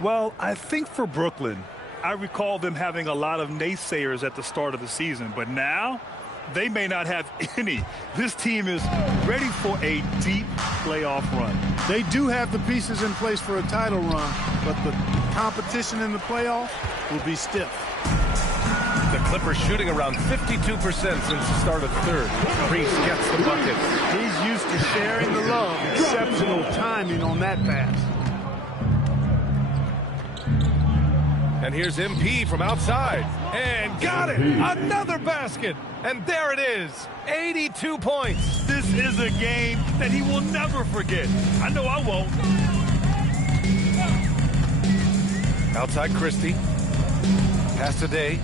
Well, I think for Brooklyn, I recall them having a lot of naysayers at the start of the season, but now they may not have any. This team is ready for a deep playoff run. They do have the pieces in place for a title run, but the competition in the playoffs will be stiff. The Clippers shooting around 52% since the start of the third. Reese gets the bucket. He's used to sharing the love. Exceptional timing on that pass. And here's MP from outside. And got it! Another basket! And there it is! 82 points! This is a game that he will never forget. I know I won't. Outside Christie. Pass to Day.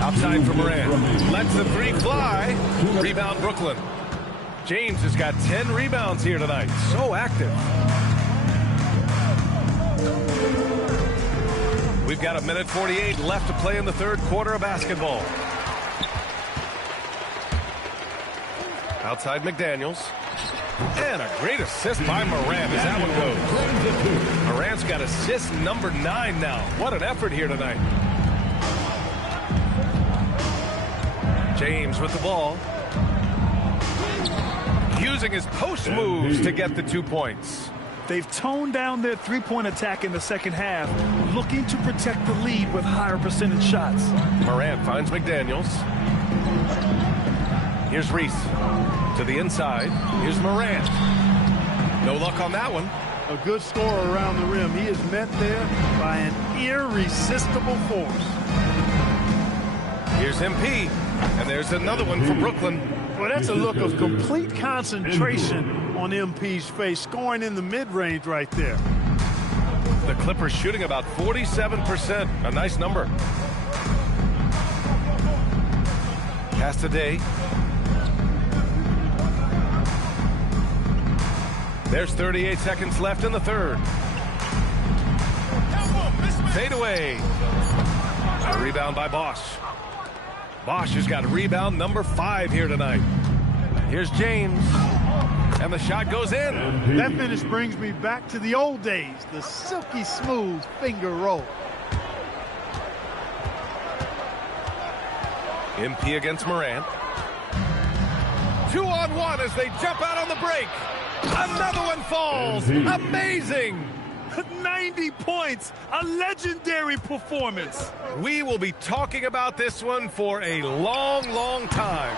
Outside for Morant. Lets the three fly. Rebound Brooklyn. James has got 10 rebounds here tonight. So active. We've got 1:48 left to play in the third quarter of basketball. Outside McDaniels. And a great assist by Morant as that one goes. Morant's got assist number 9 now. What an effort here tonight. James with the ball. Using his post moves to get the 2 points. They've toned down their three-point attack in the second half, looking to protect the lead with higher percentage shots. Morant finds McDaniels. Here's Reese to the inside. Here's Morant. No luck on that one. A good scorer around the rim. He is met there by an irresistible force. Here's MP. And there's another one for Brooklyn. Well, that's a look of complete concentration on MP's face, scoring in the mid-range right there. The Clippers shooting about 47%. A nice number. Pass to Day. There's 38 seconds left in the third. Fade away. A rebound by Bosch. Bosch has got rebound number 5 here tonight. Here's James. And the shot goes in. That finish brings me back to the old days. The silky smooth finger roll. MP against Morant. 2-on-1 as they jump out on the break. Another one falls. Amazing. 90 points. A legendary performance. We will be talking about this one for a long, long time.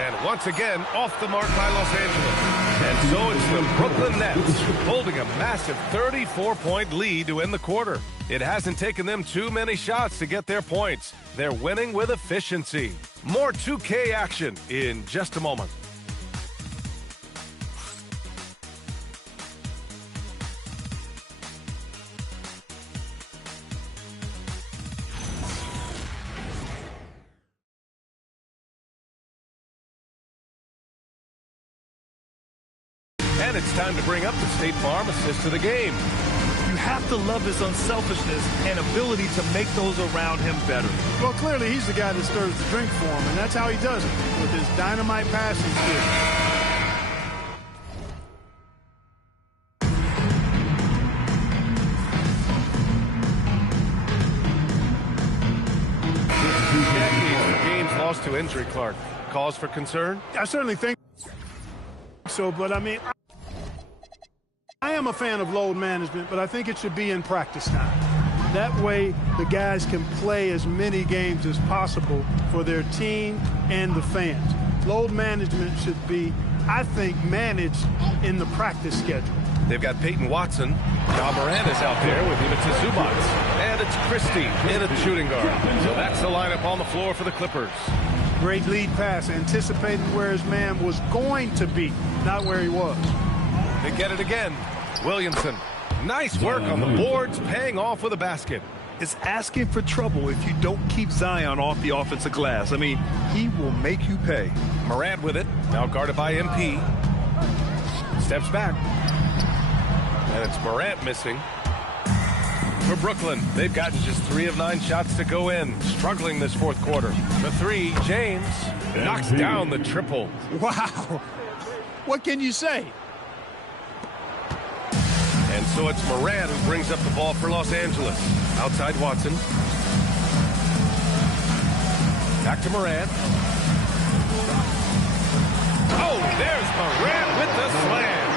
And once again, off the mark by Los Angeles. And so it's the Brooklyn Nets holding a massive 34-point lead to end the quarter. It hasn't taken them too many shots to get their points. They're winning with efficiency. More 2K action in just a moment. And it's time to bring up the State Farm assist to the game. You have to love his unselfishness and ability to make those around him better. Well, clearly he's the guy that stirs the drink for him, and that's how he does it, with his dynamite passing skill. loss to injury, Clark. Cause for concern? I certainly think so, but I mean, I am a fan of load management, but I think it should be in practice time. That way, the guys can play as many games as possible for their team and the fans. Load management should be, I think, managed in the practice schedule. They've got Peyton Watson. John Moran is out there with Ivica Zubats. And it's Christie in at the shooting guard. So that's the lineup on the floor for the Clippers. Great lead pass, anticipating where his man was going to be, not where he was. They get it again. Williamson. Nice work on the boards, paying off with a basket. It's asking for trouble if you don't keep Zion off the offensive glass. I mean, he will make you pay. Morant with it. Now guarded by MP. Steps back. And it's Morant missing. For Brooklyn, they've gotten just 3 of 9 shots to go in. Struggling this fourth quarter. The 3, James knocks down the triple. Wow. What can you say? And so it's Morant who brings up the ball for Los Angeles. Outside Watson. Back to Morant. Oh, there's Morant with the slam.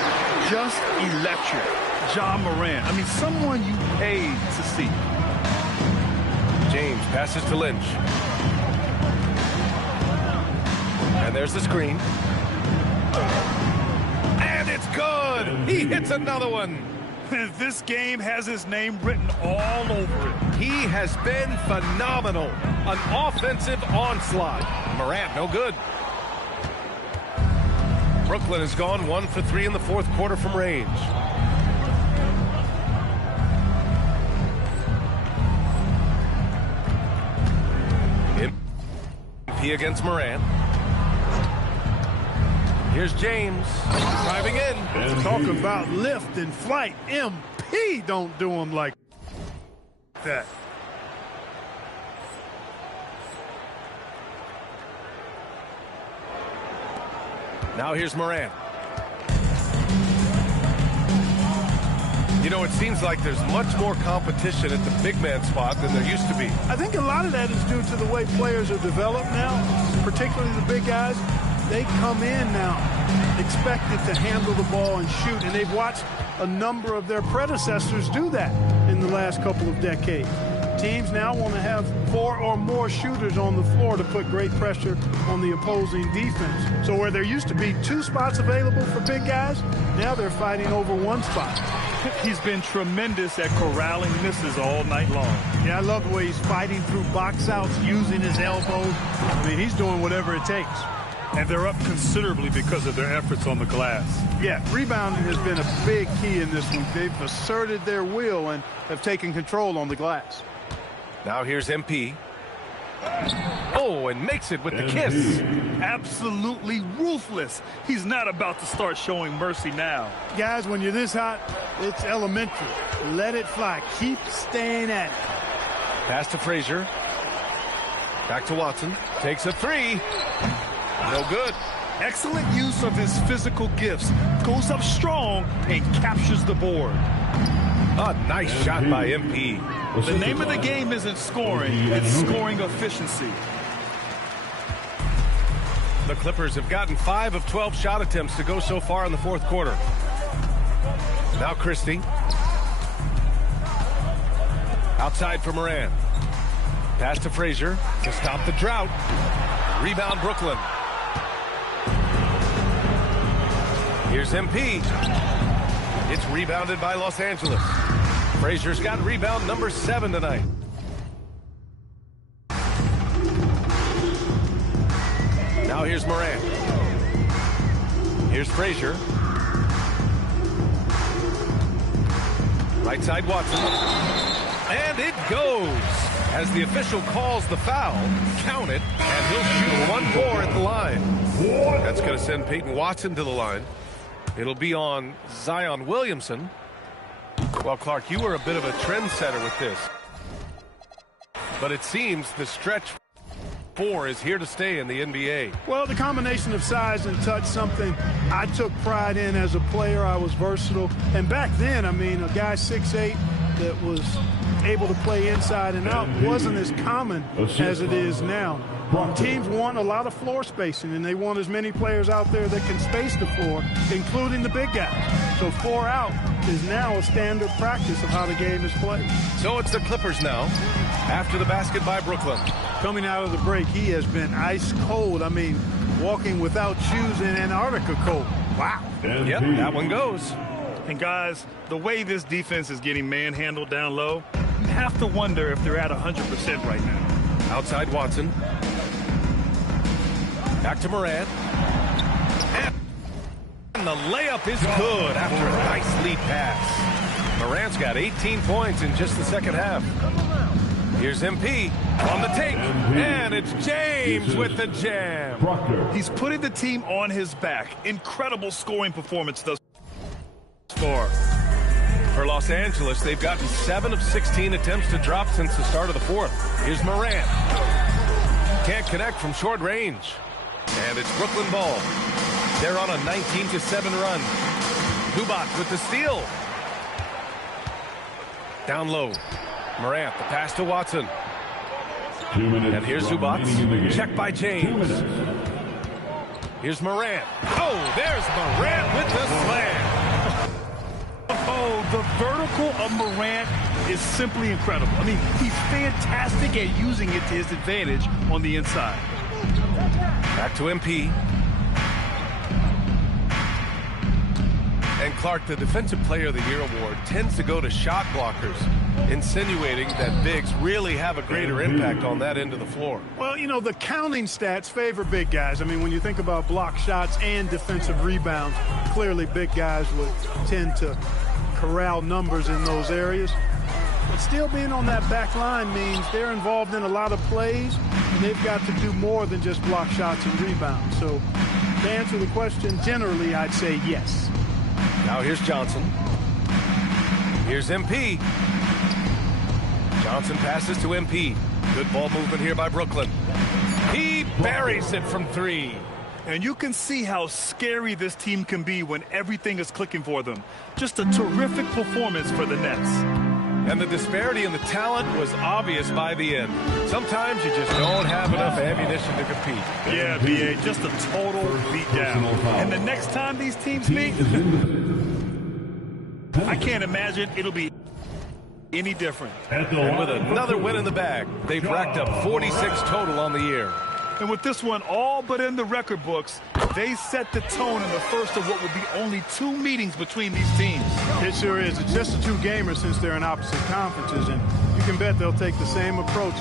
Just electric. John Moran. I mean, someone you paid to see. James passes to Lynch. And there's the screen. And it's good. He hits another one. This game has his name written all over it. He has been phenomenal. An offensive onslaught. Morant, no good. Brooklyn has gone 1 for 3 in the fourth quarter from range. MP against Morant. Here's James driving in. Talk about lift and flight. MP don't do him like that. Now here's Morant. You know, it seems like there's much more competition at the big man spot than there used to be. I think a lot of that is due to the way players are developed now, particularly the big guys. They come in now expected to handle the ball and shoot, and they've watched a number of their predecessors do that in the last couple of decades. Teams now want to have 4 or more shooters on the floor to put great pressure on the opposing defense. So where there used to be 2 spots available for big guys, now they're fighting over 1 spot. He's been tremendous at corralling misses all night long. Yeah, I love the way he's fighting through box outs, using his elbows. I mean, he's doing whatever it takes. And they're up considerably because of their efforts on the glass. Yeah, rebounding has been a big key in this one. They've asserted their will and have taken control on the glass. Now here's MP. Oh, and makes it with the kiss. Absolutely ruthless. He's not about to start showing mercy now. Guys, when you're this hot, it's elementary. Let it fly. Keep staying at it. Pass to Frazier. Back to Watson. Takes a 3. No good. Excellent use of his physical gifts. Goes up strong and captures the board. A nice shot by MP. The name of the game isn't scoring, it's scoring efficiency. The Clippers have gotten 5 of 12 shot attempts to go so far in the fourth quarter. Now Christie. Outside for Moran. Pass to Frazier to stop the drought. Rebound Brooklyn. Here's MP. It's rebounded by Los Angeles. Frazier's got rebound number 7 tonight. Now here's Morant. Here's Frazier. Right side Watson. And it goes. As the official calls the foul, count it, and he'll shoot 1 more at the line. That's going to send Peyton Watson to the line. It'll be on Zion Williamson. Well, Clark, you were a bit of a trendsetter with this. But it seems the stretch 4 is here to stay in the NBA. Well, the combination of size and touch, something I took pride in as a player. I was versatile. And back then, I mean, a guy 6'8" that was able to play inside and out wasn't as common as it is now. Teams want a lot of floor spacing, and they want as many players out there that can space the floor, including the big guys. So 4 out is now a standard practice of how the game is played. So it's the Clippers now, after the basket by Brooklyn. Coming out of the break, he has been ice cold. I mean, walking without shoes in Antarctica cold. Wow. Yep, that one goes. And guys, the way this defense is getting manhandled down low, you have to wonder if they're at 100% right now. Outside Watson. Back to Morant. And the layup is good after a nice lead pass. Morant's got 18 points in just the second half. Here's MP on the take. And it's James with the jam. He's putting the team on his back. Incredible scoring performance thus far. For Los Angeles, they've gotten 7 of 16 attempts to drop since the start of the fourth. Here's Morant. Can't connect from short range. And it's Brooklyn ball. They're on a 19-7 run. Zubac with the steal. Down low. Morant, the pass to Watson. And here's Zubac. Check by James. Here's Morant. Oh, there's Morant with the slam. Oh, the vertical of Morant is simply incredible. I mean, he's fantastic at using it to his advantage on the inside. Back to MP. And Clark, the Defensive Player of the Year award tends to go to shot blockers, insinuating that bigs really have a greater impact on that end of the floor. Well, you know, the counting stats favor big guys. I mean, when you think about block shots and defensive rebounds, clearly big guys would tend to corral numbers in those areas. But still being on that back line means they're involved in a lot of plays, and they've got to do more than just block shots and rebounds. So to answer the question, generally, I'd say yes. Now here's Johnson. Here's MP. Johnson passes to MP. Good ball movement here by Brooklyn. He buries it from 3. And you can see how scary this team can be when everything is clicking for them. Just a terrific performance for the Nets. And the disparity in the talent was obvious by the end. Sometimes you just don't have enough ammunition to compete. Yeah, B.A., just a total beatdown. And the next time these teams meet, I can't imagine it'll be any different. And with another win in the bag, they've racked up 46 total on the year. And with this one all but in the record books, they set the tone in the first of what will be only 2 meetings between these teams. It sure is. It's just a 2-gamer since they're in opposite conferences, and you can bet they'll take the same approach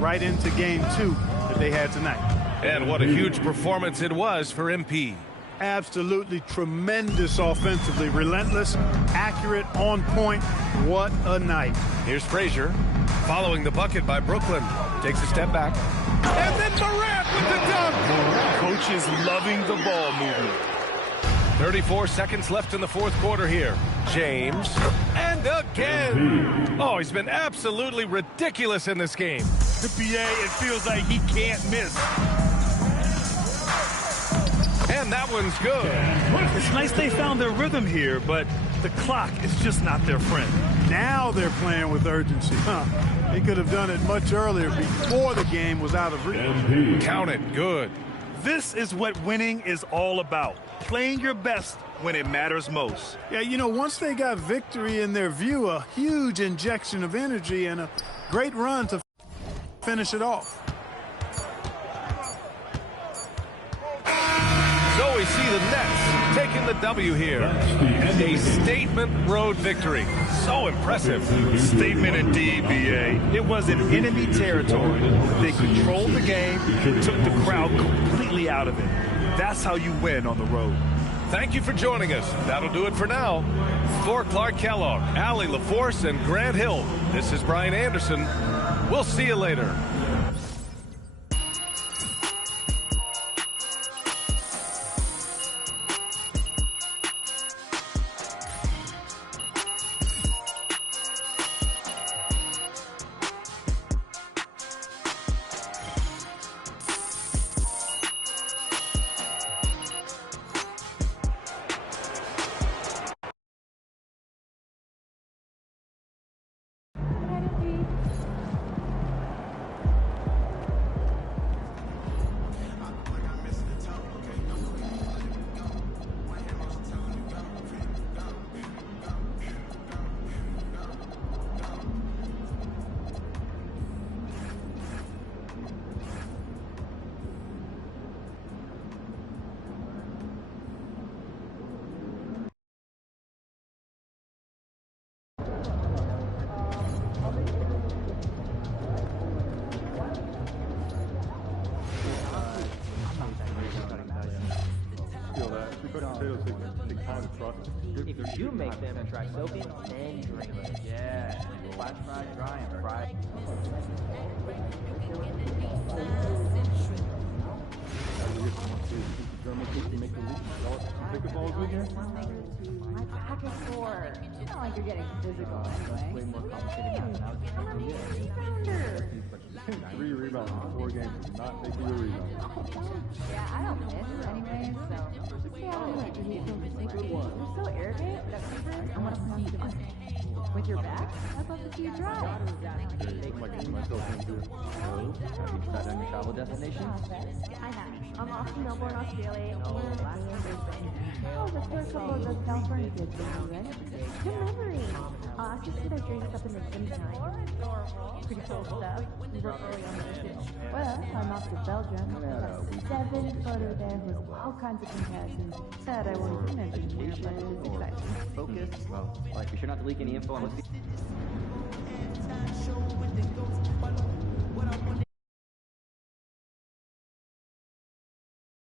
right into game 2 that they had tonight. And what a huge performance it was for MP. Absolutely tremendous offensively. Relentless, accurate, on point. What a night. Here's Frazier following the bucket by Brooklyn. Takes a step back. And then Morant with the dunk. Coach is loving the ball movement. 34 seconds left in the fourth quarter here. James. And again. Oh, he's been absolutely ridiculous in this game. The BA, it feels like he can't miss. And that one's good. It's nice they found their rhythm here, but the clock is just not their friend. Now they're playing with urgency. They could have done it much earlier before the game was out of reach. Count it. Good. This is what winning is all about. Playing your best when it matters most. Yeah, you know, once they got victory in their view, a huge injection of energy and a great run to finish it off. So we see the Nets taking the W here. A statement road victory. So impressive. Statement indeed, B.A. It was in enemy territory. They controlled the game, took the crowd completely out of it. That's how you win on the road. Thank you for joining us. That'll do it for now. For Clark Kellogg, Allie LaForce, and Grant Hill, this is Brian Anderson. We'll see you later. potatoes take time to process. If you make them and try soaking, then drain it. Yeah. Flash fry, dry, and fry. My back is sore. It's not like you're getting physical anyway. Way more complicated now than I was. I'm a 3 rebounds in 4 games is not making a rebound. Yeah, I don't miss anyway, so. You're so arrogant that I want to pronounce it with your back. I'd love to see you try. I'm like getting myself into. Have you decided on your travel destination? I have. I'm off to Melbourne, Australia. Oh, that's where a couple of those California kids are, right? Good memory. I just did our drinks up in the gym tonight. Pretty cool stuff. We work early on the shit. Well, I'm off to Belgium. Got 7 photos there with all kinds of comparisons. That I won't even mention here, but it's exciting. Focus. Well, like, be sure not to leak any info on what's